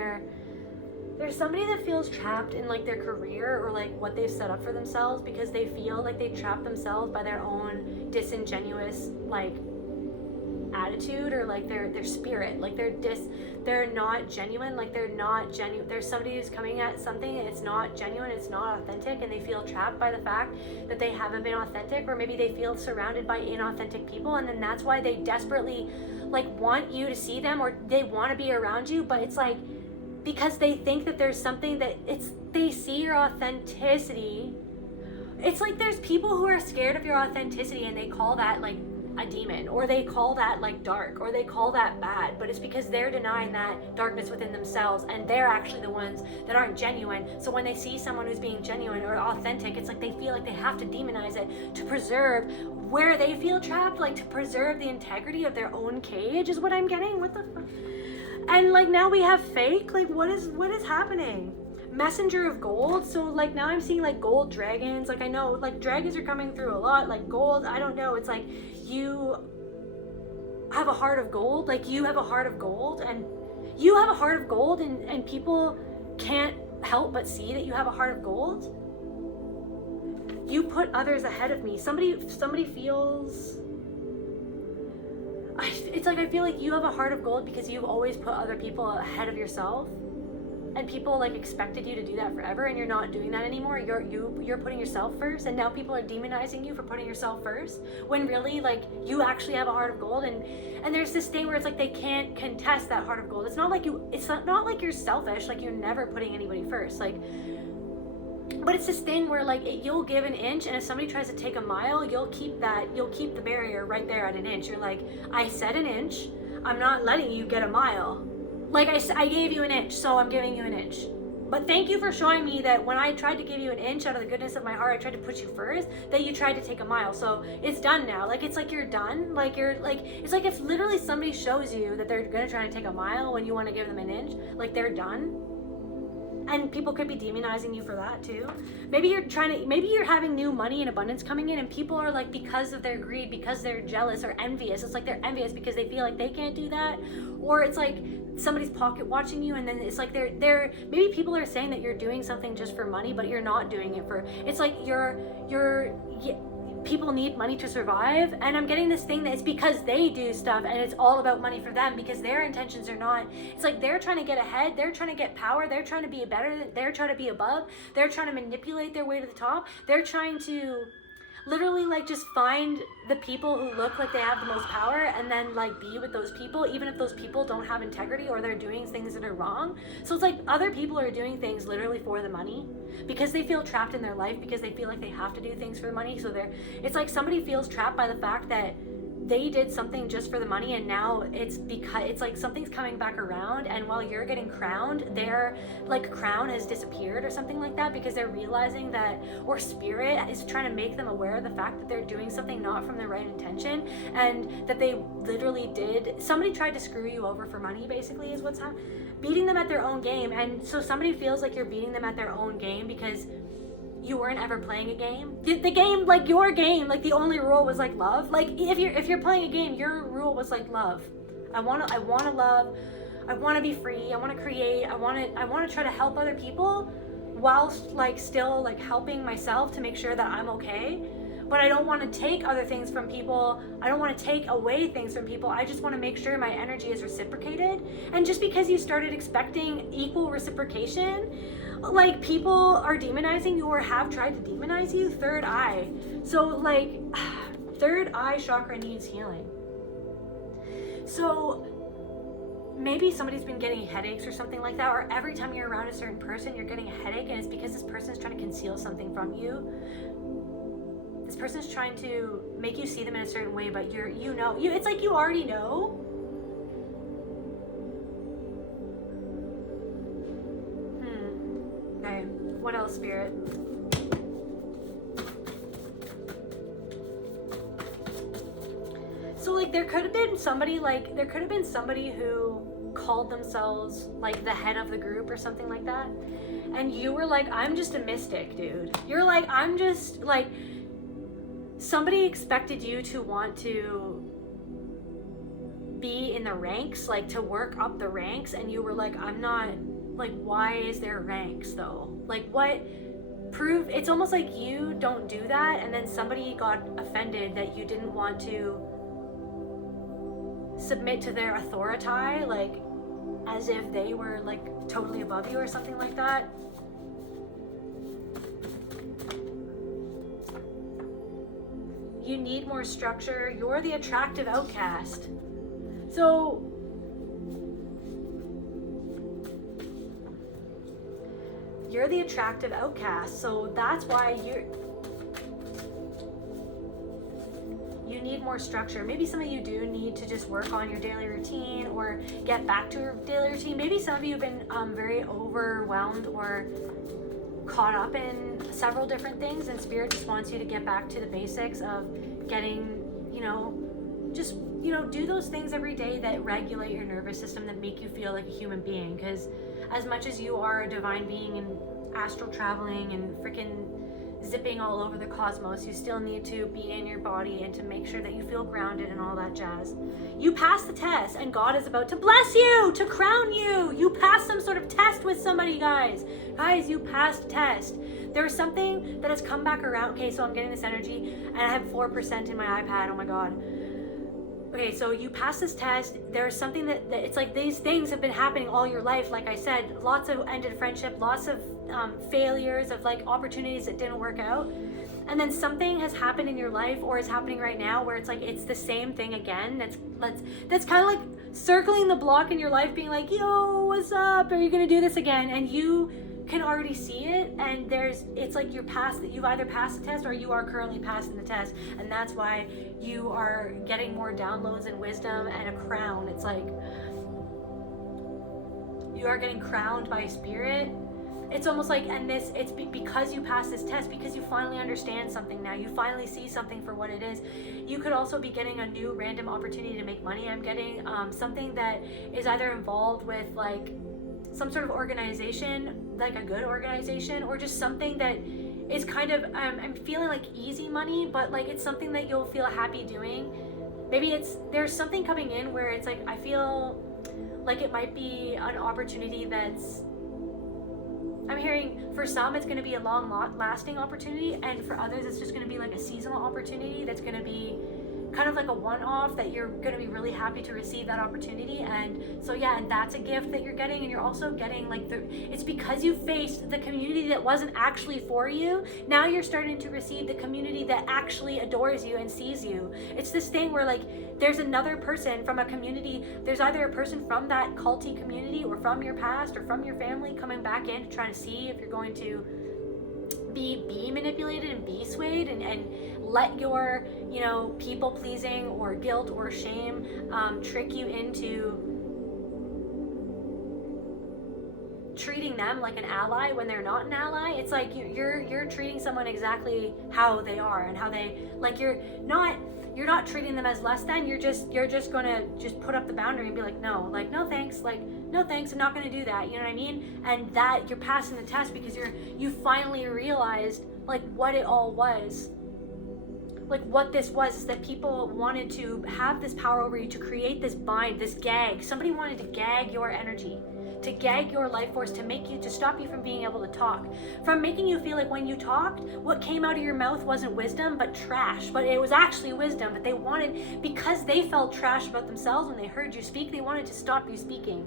there's somebody that feels trapped in like their career or like what they've set up for themselves, because they feel like they trap themselves by their own disingenuous like attitude, or like their spirit, like they're not genuine, like they're not genuine. There's somebody who's coming at something and it's not genuine, it's not authentic, and they feel trapped by the fact that they haven't been authentic, or maybe they feel surrounded by inauthentic people, and then that's why they desperately like want you to see them, or they want to be around you. But it's like because they think that there's something that they see your authenticity. It's like there's people who are scared of your authenticity and they call that like a demon, or they call that like dark, or they call that bad, but it's because they're denying that darkness within themselves, and they're actually the ones that aren't genuine. So when they see someone who's being genuine or authentic, it's like they feel like they have to demonize it to preserve where they feel trapped, like to preserve the integrity of their own cage is what I'm getting. What the fuck? And like now we have fake, like what is happening? Messenger of gold. So like now I'm seeing like gold dragons. Like I know like dragons are coming through a lot, like gold, I don't know, it's like you have a heart of gold, like you have a heart of gold, and you have a heart of gold, and people can't help but see that you have a heart of gold. You put others ahead of me. Somebody feels, it's like I feel like you have a heart of gold because you've always put other people ahead of yourself. And people like expected you to do that forever, and you're not doing that anymore. You're putting yourself first, and now people are demonizing you for putting yourself first, when really like you actually have a heart of gold. And there's this thing where it's like they can't contest that heart of gold. It's not like you're selfish, like you're never putting anybody first, like. But it's this thing where like you'll give an inch, and if somebody tries to take a mile, you'll keep the barrier right there at an inch. You're like, I said an inch, I'm not letting you get a mile. Like I gave you an inch, so I'm giving you an inch. But thank you for showing me that when I tried to give you an inch out of the goodness of my heart, I tried to put you first, that you tried to take a mile. So it's done now. Like it's like you're done. Like you're like, it's like if literally somebody shows you that they're gonna try to take a mile when you want to give them an inch, like they're done. And people could be demonizing you for that too. Maybe you're having new money and abundance coming in, and people are like, because of their greed, because they're jealous or envious, it's like they're envious because they feel like they can't do that. Or it's like somebody's pocket watching you, and then it's like they're maybe people are saying that you're doing something just for money, but you're not doing it for, it's like people need money to survive. And I'm getting this thing that it's because they do stuff and it's all about money for them, because their intentions are not, it's like they're trying to get ahead, they're trying to get power, they're trying to be better, they're trying to be above, they're trying to manipulate their way to the top, they're trying to literally like just find the people who look like they have the most power and then like be with those people, even if those people don't have integrity or they're doing things that are wrong. So it's like other people are doing things literally for the money because they feel trapped in their life, because they feel like they have to do things for the money. So it's like somebody feels trapped by the fact that they did something just for the money, and now it's because it's like something's coming back around, and while you're getting crowned, their like crown has disappeared or something like that, because they're realizing that, or spirit is trying to make them aware of the fact that they're doing something not from the right intention, and that they literally somebody tried to screw you over for money, basically is what's happening. beating them at their own game. And so somebody feels like you're beating them at their own game because you weren't ever playing a game. The game, like your game, like the only rule was like love. Like if you're playing a game, your rule was like love. I want to love. I want to be free. I want to create. I want to try to help other people whilst like still like helping myself to make sure that I'm okay. But I don't want to take other things from people. I don't want to take away things from people. I just want to make sure my energy is reciprocated. And just because you started expecting equal reciprocation, like people are demonizing you or have tried to demonize you, third eye. So like third eye chakra needs healing. So maybe somebody's been getting headaches or something like that, or every time you're around a certain person, you're getting a headache, and it's because this person's trying to conceal something from you. This person's trying to make you see them in a certain way, but it's like you already know. Okay, what else, Spirit? So like there could have been somebody who called themselves like the head of the group or something like that, and you were like, I'm just a mystic, dude. You're like, I'm just like, somebody expected you to want to be in the ranks, like to work up the ranks, and you were like, I'm not, like, why is there ranks though? Like what prove? It's almost like you don't do that, and then somebody got offended that you didn't want to submit to their authority, like as if they were like totally above you or something like that. You need more structure. You're the attractive outcast. So you're the attractive outcast. So that's why you need more structure. Maybe some of you do need to just work on your daily routine or get back to your daily routine. Maybe some of you have been very overwhelmed or caught up in several different things, and Spirit just wants you to get back to the basics of getting, just, do those things every day that regulate your nervous system, that make you feel like a human being. Because as much as you are a divine being and astral traveling and freaking zipping all over the cosmos, you still need to be in your body and to make sure that you feel grounded and all that jazz. You passed the test, and God is about to bless you, to crown you. You passed some sort of test with somebody, guys. Guys, you passed test. There's something that has come back around. Okay, so I'm getting this energy, and I have 4% in my iPad. Oh my God. Okay, so you passed this test. There's something that it's like these things have been happening all your life. Like I said, lots of ended friendship, lots of failures of like opportunities that didn't work out. And then something has happened in your life, or is happening right now, where it's like it's the same thing again. That's kind of like circling the block in your life, being like, yo, what's up? Are you gonna do this again? And you can already see it, and it's like you've either passed the test or you are currently passing the test, and that's why you are getting more downloads and wisdom and a crown. It's like you are getting crowned by Spirit. It's almost like, and it's because you passed this test, because you finally understand something now. You finally see something for what it is. You could also be getting a new random opportunity to make money. I'm getting something that is either involved with like some sort of organization, like a good organization, or just something that is kind of, I'm feeling like easy money, but like it's something that you'll feel happy doing. Maybe there's something coming in where it's like, I feel like it might be an opportunity that's, I'm hearing for some it's going to be a long lasting opportunity, and for others it's just going to be like a seasonal opportunity that's going to be kind of like a one-off that you're going to be really happy to receive that opportunity. And so yeah, and that's a gift that you're getting, and you're also getting like it's because you faced the community that wasn't actually for you. Now you're starting to receive the community that actually adores you and sees you. It's this thing where like there's another person from a community, there's either a person from that culty community or from your past or from your family coming back in to try to see if you're going to be manipulated and be swayed and let your people pleasing or guilt or shame trick you into treating them like an ally when they're not an ally. It's like you're treating someone exactly how they are, and how they, like, you're not, you're not treating them as less than. You're just gonna just put up the boundary and be like, no thanks, like no thanks, I'm not gonna do that. You know what I mean? And that you're passing the test because you finally realized like what it all was. Like what this was is that people wanted to have this power over you, to create this bind, this gag. Somebody wanted to gag your energy, to gag your life force, to stop you from being able to talk, from making you feel like when you talked, what came out of your mouth wasn't wisdom, but trash. But it was actually wisdom, but they wanted, because they felt trash about themselves when they heard you speak, they wanted to stop you speaking.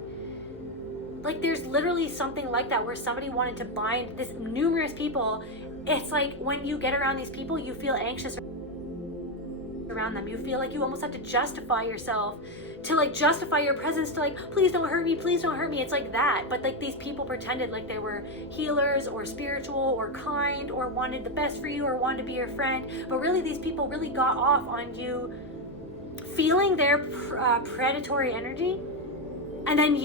Like there's literally something like that where somebody wanted to bind this numerous people. It's like when you get around these people, you feel anxious around them. You feel like you almost have to justify yourself, to like justify your presence, to like, please don't hurt me, please don't hurt me. It's like that. But like these people pretended like they were healers or spiritual or kind or wanted the best for you or wanted to be your friend. But really these people really got off on you feeling their predatory energy. And then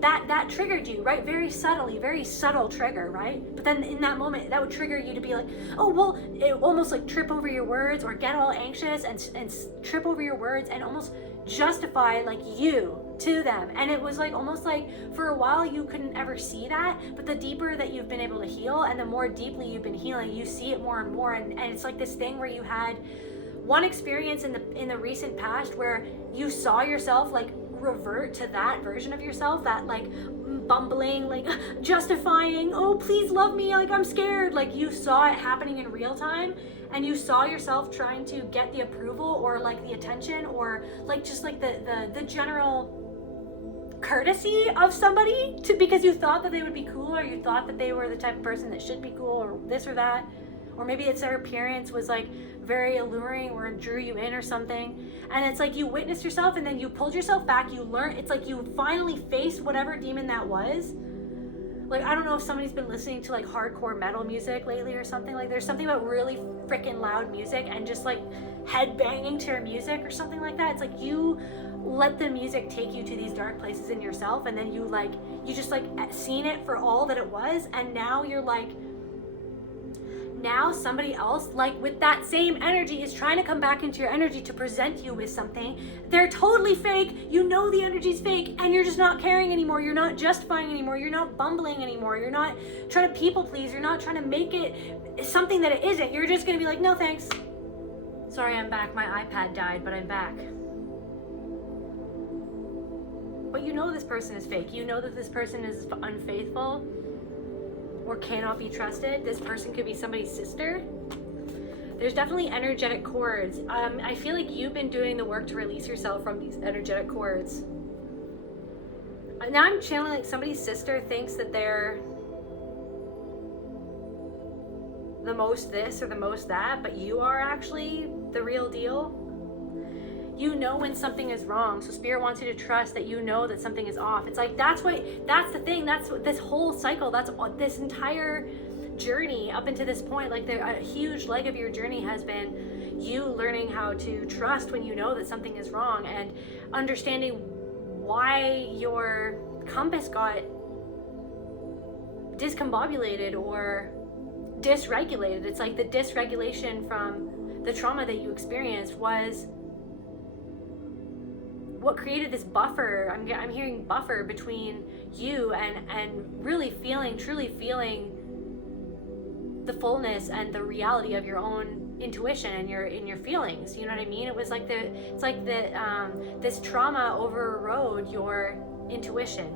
that triggered you, right? Very subtly, very subtle trigger, right? But then in that moment, that would trigger you to be like, oh, well, it almost like trip over your words or get all anxious and trip over your words and almost justify like you to them. And it was like almost like for a while you couldn't ever see that, but the deeper that you've been able to heal and the more deeply you've been healing, you see it more and more. And it's like this thing where you had one experience in the recent past where you saw yourself like revert to that version of yourself, that like bumbling, like justifying, oh please love me, like I'm scared. Like you saw it happening in real time, and you saw yourself trying to get the approval or like the attention or like just like the general courtesy of somebody, to because you thought that they would be cool, or you thought that they were the type of person that should be cool, or this or that, or maybe it's their appearance was like very alluring or drew you in or something. And it's like you witnessed yourself and then you pulled yourself back, you learned, it's like you finally faced whatever demon that was. Like I don't know if somebody's been listening to like hardcore metal music lately or something. Like there's something about really freaking loud music and just like head banging to your music or something like that. It's like you let the music take you to these dark places in yourself, and then you just like seen it for all that it was, and now you're like, now somebody else like with that same energy is trying to come back into your energy to present you with something. They're totally fake. You know the energy's fake, and you're just not caring anymore. You're not justifying anymore. You're not bumbling anymore. You're not trying to people please. You're not trying to make it something that it isn't. You're just gonna be like, no thanks. Sorry, I'm back. My iPad died, but I'm back. But you know this person is fake. You know that this person is unfaithful or cannot be trusted. This person could be somebody's sister. There's definitely energetic cords. I feel like you've been doing the work to release yourself from these energetic cords. Now I'm channeling like somebody's sister thinks that they're the most this or the most that, but you are actually the real deal. You know when something is wrong, so Spirit wants you to trust that you know that something is off. It's like that's the thing, that's what this whole cycle, that's this entire journey up into this point. Like a huge leg of your journey has been you learning how to trust when you know that something is wrong, and understanding why your compass got discombobulated or dysregulated. It's like the dysregulation from the trauma that you experienced was what created this buffer. I'm hearing buffer between you and really truly feeling the fullness and the reality of your own intuition and your feelings. You know what I mean? It was like this trauma overrode your intuition,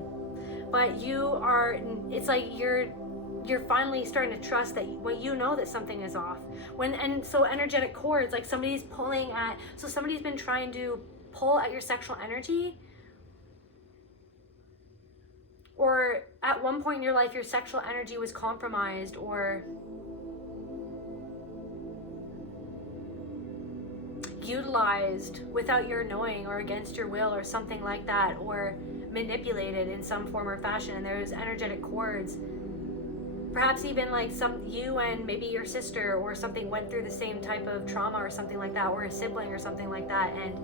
but it's like you're finally starting to trust that what you know that something is off. So energetic cords, like somebody's been trying to pull at your sexual energy, or at one point in your life your sexual energy was compromised or utilized without your knowing or against your will or something like that, or manipulated in some form or fashion, and there's energetic cords. Perhaps even like you and maybe your sister or something went through the same type of trauma or something like that, or a sibling or something like that, and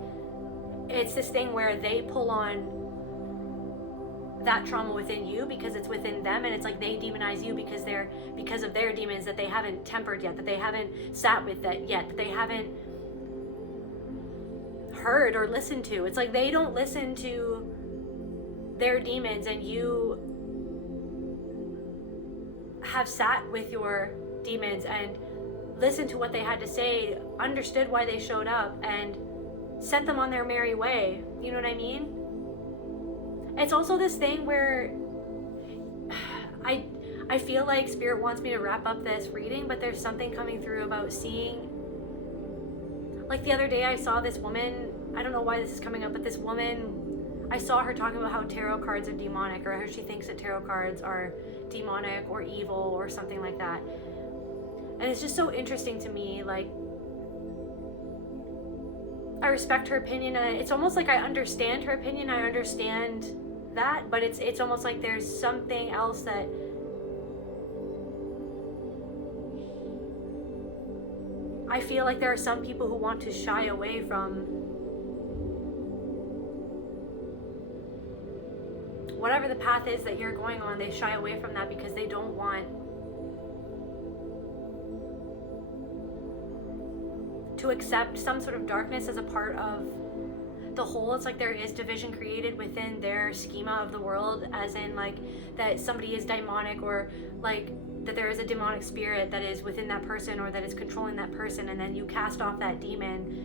it's this thing where they pull on that trauma within you because it's within them, and it's like they demonize you because of their demons that they haven't tempered yet, that they haven't sat with that yet, that they haven't heard or listened to. It's like they don't listen to their demons, and you have sat with your demons and listened to what they had to say, understood why they showed up, and set them on their merry way. You know what I mean? It's also this thing where I feel like Spirit wants me to wrap up this reading, but there's something coming through about seeing, like the other day I saw this woman, I don't know why this is coming up, but this woman, I saw her talking about how tarot cards are demonic, or how she thinks that tarot cards are demonic or evil or something like that. And it's just so interesting to me. Like, I respect her opinion, and it's almost like I understand her opinion. I understand that, but it's almost like there's something else that I feel like there are some people who want to shy away from whatever the path is that you're going on. They shy away from that because they don't want to accept some sort of darkness as a part of the whole. It's like there is division created within their schema of the world, as in like that somebody is demonic, or like that there is a demonic spirit that is within that person or that is controlling that person, and then you cast off that demon.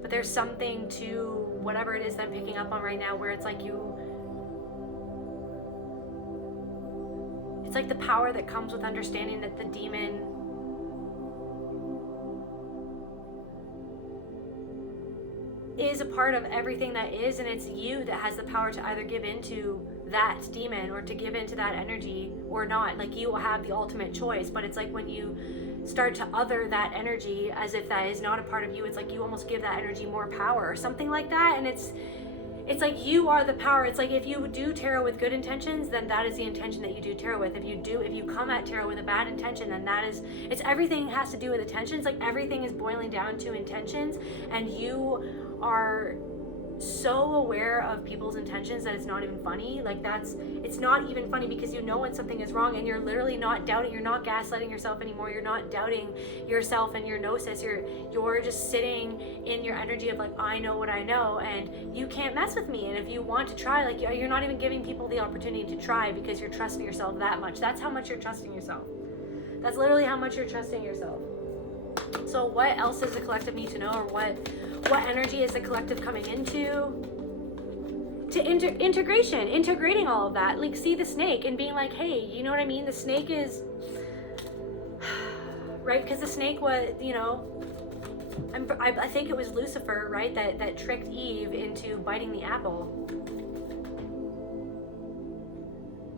But there's something to whatever it is that I'm picking up on right now where it's like it's like the power that comes with understanding that the demon is a part of everything that is, and it's you that has the power to either give into that demon or to give into that energy or not. Like, you will have the ultimate choice. But it's like when you start to other that energy as if that is not a part of you, it's like you almost give that energy more power or something like that. And it's like you are the power. It's like if you do tarot with good intentions, then that is the intention that you do tarot with. If you come at tarot with a bad intention, then it's everything has to do with intentions. Like, everything is boiling down to intentions, and you are so aware of people's intentions that it's not even funny. Like, it's not even funny, because you know when something is wrong, and you're literally not doubting, you're not gaslighting yourself anymore, you're not doubting yourself and your gnosis, you're just sitting in your energy of like, I know what I know, and you can't mess with me. And if you want to try, like, you're not even giving people the opportunity to try, because you're trusting yourself that much. That's how much you're trusting yourself. That's literally how much you're trusting yourself. So what else does the collective need to know, or what energy is the collective coming into? To integrating all of that. Like, see the snake and being like, hey, you know what I mean? The snake is, right? Because the snake was, I think it was Lucifer, right? That tricked Eve into biting the apple.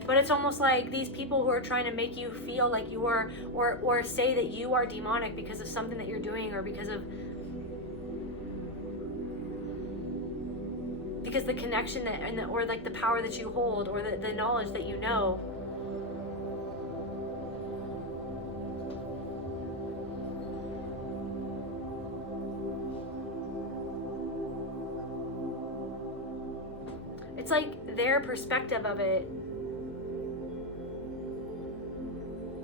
But it's almost like these people who are trying to make you feel like you are, or say that you are demonic because of something that you're doing, or because the connection that, or like the power that you hold, or the knowledge that you know. It's like their perspective of it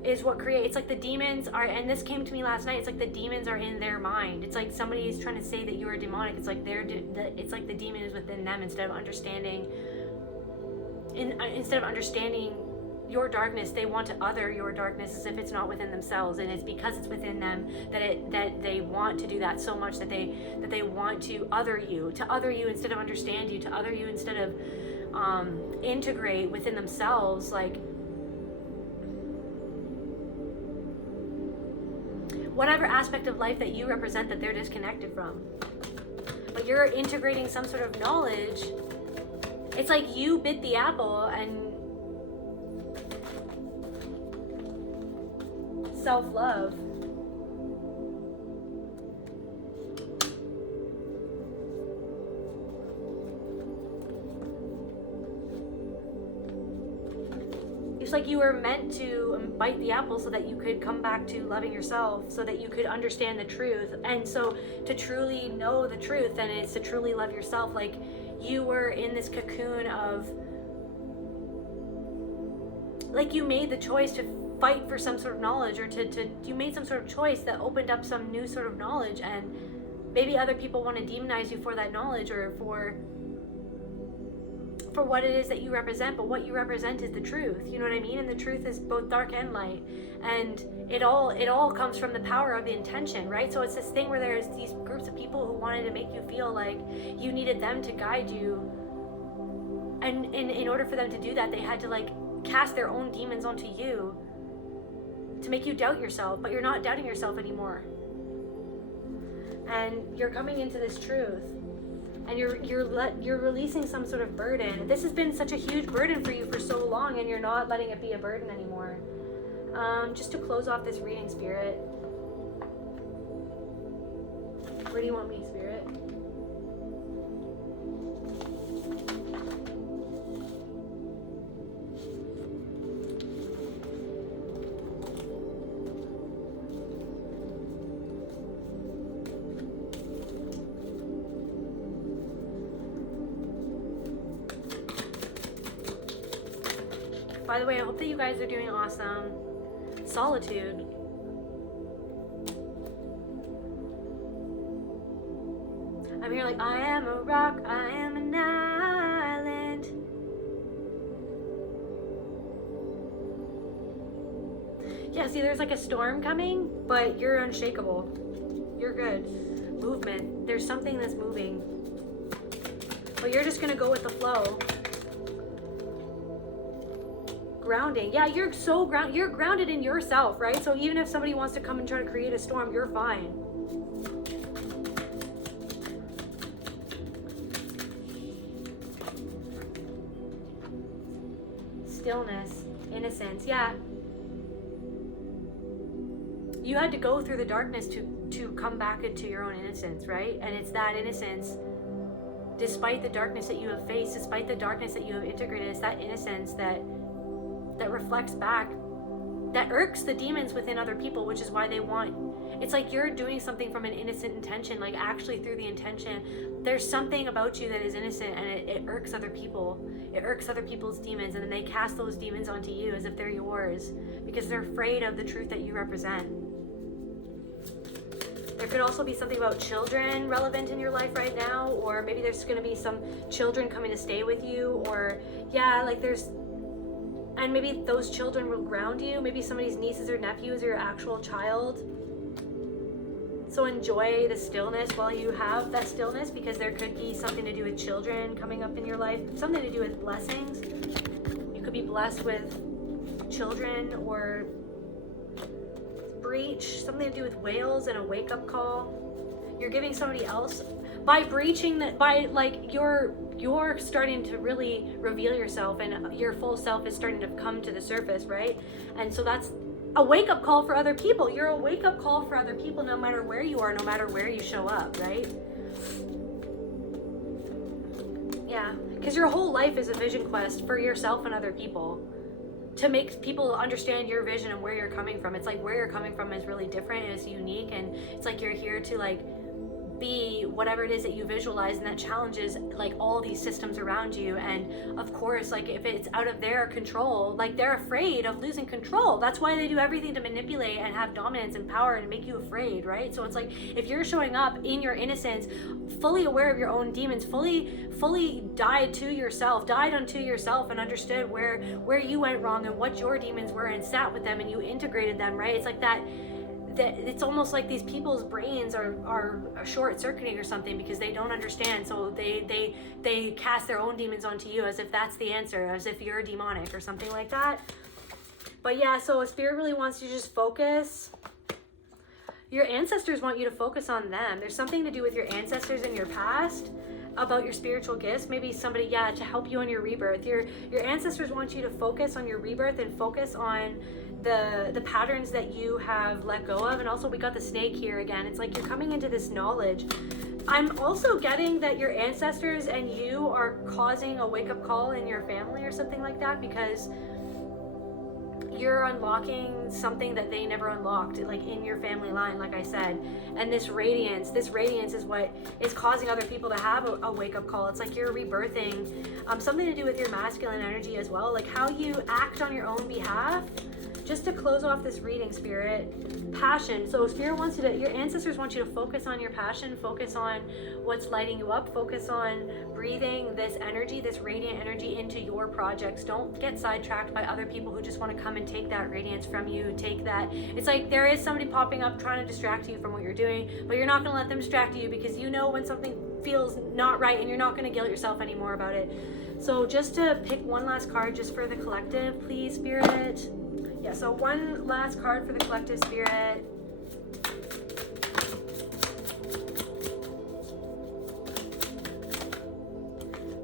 is what creates. It's like the demons are, and this came to me last night, it's like the demons are in their mind. It's like somebody is trying to say that you are demonic. It's like it's like the demon is within them, instead of understanding your darkness, they want to other your darkness as if it's not within themselves, and it's because it's within them that they want to do that so much, that they want to other you instead of understand you, to other you instead of integrate within themselves. Like, whatever aspect of life that you represent that they're disconnected from, but you're integrating some sort of knowledge. It's like you bit the apple, and self-love. It's like you were meant to bite the apple so that you could come back to loving yourself, so that you could understand the truth. And so to truly know the truth, then it's to truly love yourself. Like, you were in this cocoon of, like, you made the choice to fight for some sort of knowledge, or you made some sort of choice that opened up some new sort of knowledge, and maybe other people want to demonize you for that knowledge, or for what it is that you represent, but what you represent is the truth. You know what I mean? And the truth is both dark and light, and it all comes from the power of the intention, right? So it's this thing where there's these groups of people who wanted to make you feel like you needed them to guide you, and in order for them to do that, they had to like cast their own demons onto you to make you doubt yourself. But you're not doubting yourself anymore, and you're coming into this truth, and you're releasing some sort of burden. This has been such a huge burden for you for so long, and you're not letting it be a burden anymore. Just to close off this reading, Spirit, where do you want me, Spirit? By the way, I hope that you guys are doing awesome. Solitude. I'm here like, I am a rock, I am an island. Yeah, see, there's like a storm coming, but you're unshakable. You're good. Movement. There's something that's moving. But you're just gonna go with the flow. Grounding. Yeah, you're so you're grounded in yourself, right? So even if somebody wants to come and try to create a storm, you're fine. Stillness, innocence. Yeah. You had to go through the darkness to come back into your own innocence, right? And it's that innocence, despite the darkness that you have faced, despite the darkness that you have integrated, it's that innocence that reflects back, that irks the demons within other people, which is why they want, it's like you're doing something from an innocent intention, like actually through the intention, there's something about you that is innocent, and it irks other people. It irks other people's demons, and then they cast those demons onto you as if they're yours, because they're afraid of the truth that you represent. There could also be something about children relevant in your life right now, or maybe there's going to be some children coming to stay with you, or yeah, like there's, and maybe those children will ground you. Maybe somebody's nieces or nephews are your actual child. So enjoy the stillness while you have that stillness, because there could be something to do with children coming up in your life, something to do with blessings. You could be blessed with children, or breach, something to do with whales and a wake-up call. You're giving somebody else, by breaching that, by like you're starting to really reveal yourself, and your full self is starting to come to the surface, right? And so that's a wake-up call for other people. You're a wake-up call for other people, no matter where you are, no matter where you show up, right? Yeah, because your whole life is a vision quest for yourself and other people, to make people understand your vision and where you're coming from. It's like where you're coming from is really different, and it's unique, and it's like you're here to like be whatever it is that you visualize, and that challenges like all these systems around you. And of course, like if it's out of their control, like they're afraid of losing control. That's why they do everything to manipulate and have dominance and power and make you afraid, right? So it's like if you're showing up in your innocence, fully aware of your own demons, fully died unto yourself, and understood where you went wrong and what your demons were, and sat with them and you integrated them, right? It's like that it's almost like these people's brains are short-circuiting or something, because they don't understand, so they cast their own demons onto you as if that's the answer, as if you're demonic or something like that. But yeah, so Spirit really wants you to just focus. Your ancestors want you to focus on them. There's something to do with your ancestors in your past, about your spiritual gifts. Maybe somebody, to help you on your rebirth. Your ancestors want you to focus on your rebirth, and focus on the patterns that you have let go of. And also, we got the snake here again. It's like you're coming into this knowledge. I'm also getting that your ancestors and you are causing a wake-up call in your family or something like that, because you're unlocking something that they never unlocked, like in your family line, like I said. And this radiance is what is causing other people to have a wake-up call. It's like you're rebirthing something to do with your masculine energy as well, like how you act on your own behalf. just to close off this reading, Spirit, passion. So Spirit wants you to, your ancestors want you to focus on your passion, focus on what's lighting you up, focus on breathing this energy, this radiant energy into your projects. Don't get sidetracked by other people who just want to come and take that radiance from you, take that. It's like there is somebody popping up trying to distract you from what you're doing, but you're not going to let them distract you, because you know when something feels not right, and you're not going to guilt yourself anymore about it. So just to pick one last card just for the collective, please, Spirit. Yeah, so one last card for the collective, Spirit.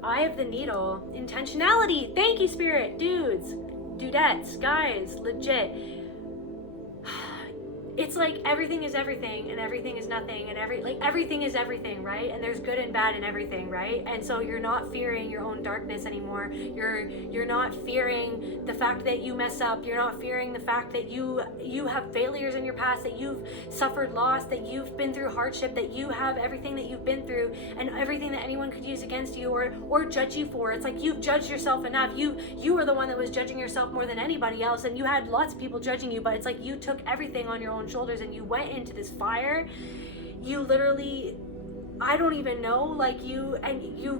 Eye of the Needle. Intentionality. Thank you, Spirit. Dudes, dudettes, guys, legit. It's like everything is everything and everything is nothing, and everything is everything, right? And there's good and bad in everything, right? And so you're not fearing your own darkness anymore. You're not fearing the fact that you mess up. You're not fearing the fact that you have failures in your past, that you've suffered loss, that you've been through hardship, that you have everything that you've been through and everything that anyone could use against you or judge you for. It's like you've judged yourself enough. You were the one that was judging yourself more than anybody else, and you had lots of people judging you, but it's like you took everything on your own shoulders and you went into this fire. You literally, I don't even know, like you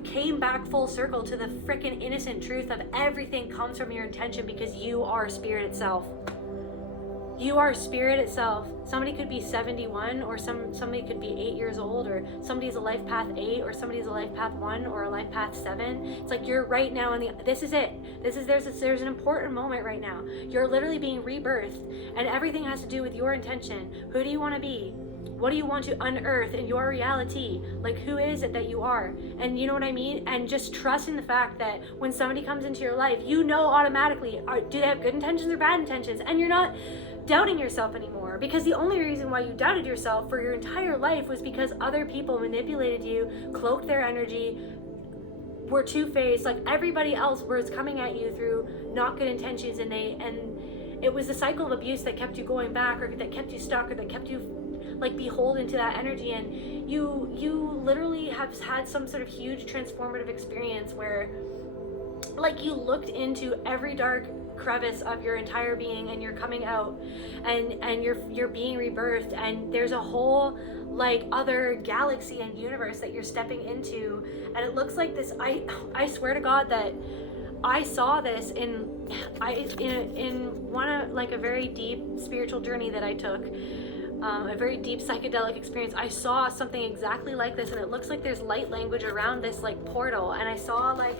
came back full circle to the freaking innocent truth of everything comes from your intention, because you are spirit itself. You are spirit itself. Somebody could be 71, or somebody could be 8 years old, or somebody's a life path 8, or somebody's a life path 1, or a life path 7. It's like you're right now in this is it. There's an important moment right now. You're literally being rebirthed, and everything has to do with your intention. Who do you want to be? What do you want to unearth in your reality? Like, who is it that you are? And you know what I mean? And just trust in the fact that when somebody comes into your life, you know automatically, do they have good intentions or bad intentions? And you're not doubting yourself anymore, because the only reason why you doubted yourself for your entire life was because other people manipulated you, cloaked their energy, were two-faced. Like everybody else was coming at you through not good intentions, and it was the cycle of abuse that kept you going back, or that kept you stuck, or that kept you like beholden to that energy. And you literally have had some sort of huge transformative experience where like you looked into every dark crevice of your entire being, and you're coming out, and you're being rebirthed, and there's a whole like other galaxy and universe that you're stepping into. And it looks like this, I swear to God that I saw this in one of like a very deep spiritual journey that I took, a very deep psychedelic experience. I saw something exactly like this, and it looks like there's light language around this like portal, and I saw like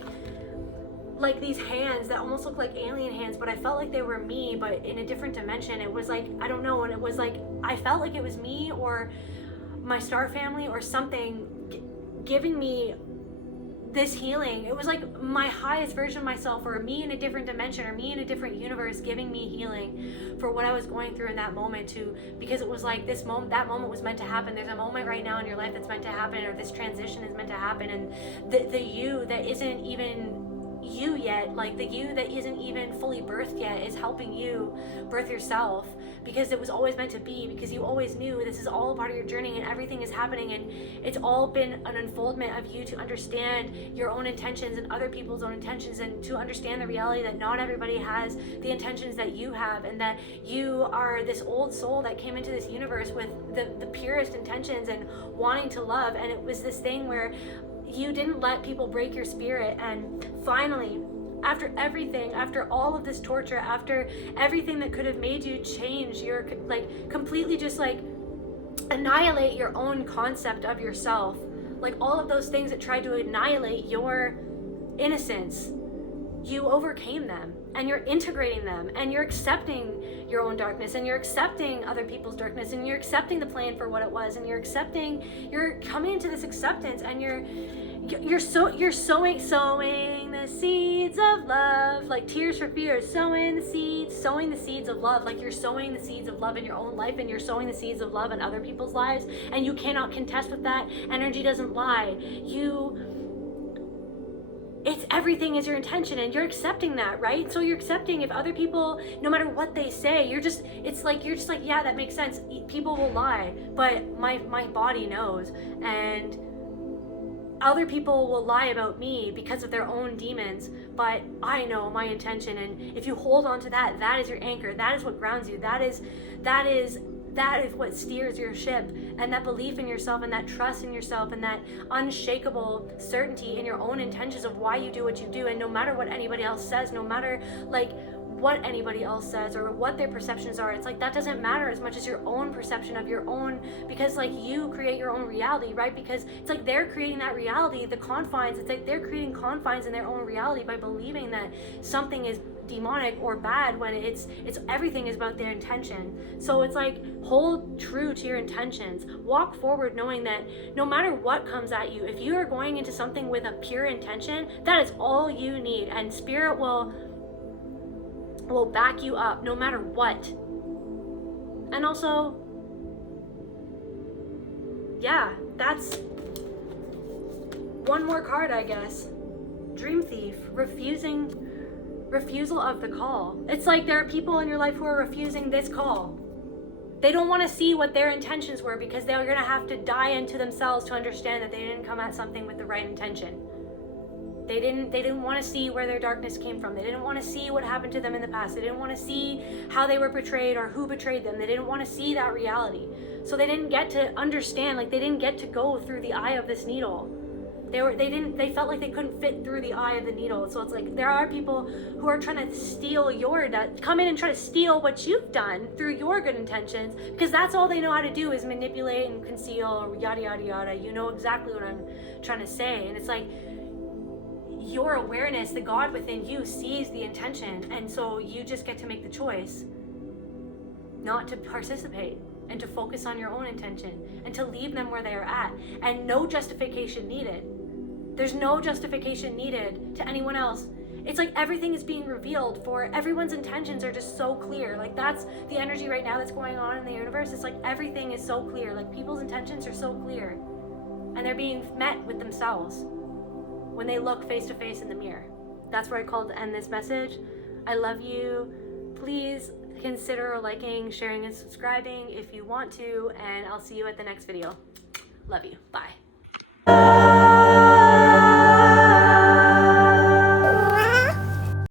these hands that almost look like alien hands, but I felt like they were me, but in a different dimension. It was like, I don't know, and it was like, I felt like it was me or my star family or something giving me this healing. It was like my highest version of myself, or me in a different dimension, or me in a different universe giving me healing for what I was going through in that moment too, because it was like that moment was meant to happen. There's a moment right now in your life that's meant to happen, or this transition is meant to happen, and the you that isn't even you yet, like the you that isn't even fully birthed yet, is helping you birth yourself, because it was always meant to be, because you always knew this is all a part of your journey, and everything is happening, and it's all been an unfoldment of you to understand your own intentions and other people's own intentions, and to understand the reality that not everybody has the intentions that you have, and that you are this old soul that came into this universe with the purest intentions and wanting to love. And it was this thing where you didn't let people break your spirit, and finally, after everything, after all of this torture, after everything that could have made you change your, like, completely just like annihilate your own concept of yourself, like all of those things that tried to annihilate your innocence, you overcame them, and you're integrating them, and you're accepting your own darkness, and you're accepting other people's darkness, and you're accepting the plan for what it was, and you're coming into this acceptance, and you're sowing the seeds of love, like Tears for Fears, sowing the seeds of love, like you're sowing the seeds of love in your own life, and you're sowing the seeds of love in other people's lives, and you cannot contest with that. Energy doesn't lie. It's everything is your intention, and you're accepting that, right? So you're accepting if other people, no matter what they say, you're just like, yeah, that makes sense. People will lie, but my body knows, and other people will lie about me because of their own demons, but I know my intention. And if you hold on to that, that is your anchor. That is what grounds you. That is what steers your ship. And that belief in yourself, and that trust in yourself, and that unshakable certainty in your own intentions of why you do what you do. And no matter what anybody else says, no matter like what anybody else says or what their perceptions are, it's like that doesn't matter as much as your own perception of your own, because like you create your own reality, right? Because it's like they're creating that reality, the confines, it's like they're creating confines in their own reality by believing that something is demonic or bad, when it's everything is about their intention. So it's like, hold true to your intentions, walk forward knowing that no matter what comes at you, if you are going into something with a pure intention, that is all you need, and spirit will back you up no matter what. And also, yeah, that's one more card, I guess. Dream Thief, refusal of the call. It's like there are people in your life who are refusing this call. They don't want to see what their intentions were, because they're going to have to die into themselves to understand that they didn't come at something with the right intention. They didn't want to see where their darkness came from. They didn't want to see what happened to them in the past. They didn't want to see how they were betrayed or who betrayed them. They didn't want to see that reality. So they didn't get to understand, like they didn't get to go through the eye of this needle. They felt like they couldn't fit through the eye of the needle. So it's like there are people who are trying to steal come in and try to steal what you've done through your good intentions, because that's all they know how to do is manipulate and conceal, yada yada yada. You know exactly what I'm trying to say. And it's like, your awareness, the God within you sees the intention, and so you just get to make the choice not to participate and to focus on your own intention and to leave them where they are at, and no justification needed. There's no justification needed to anyone else. It's like everything is being revealed, for everyone's intentions are just so clear. Like that's the energy right now that's going on in the universe. It's like everything is so clear. Like people's intentions are so clear, and they're being met with themselves when they look face to face in the mirror. That's where I called to end this message. I love you. Please consider liking, sharing, and subscribing if you want to, and I'll see you at the next video. Love you. Bye.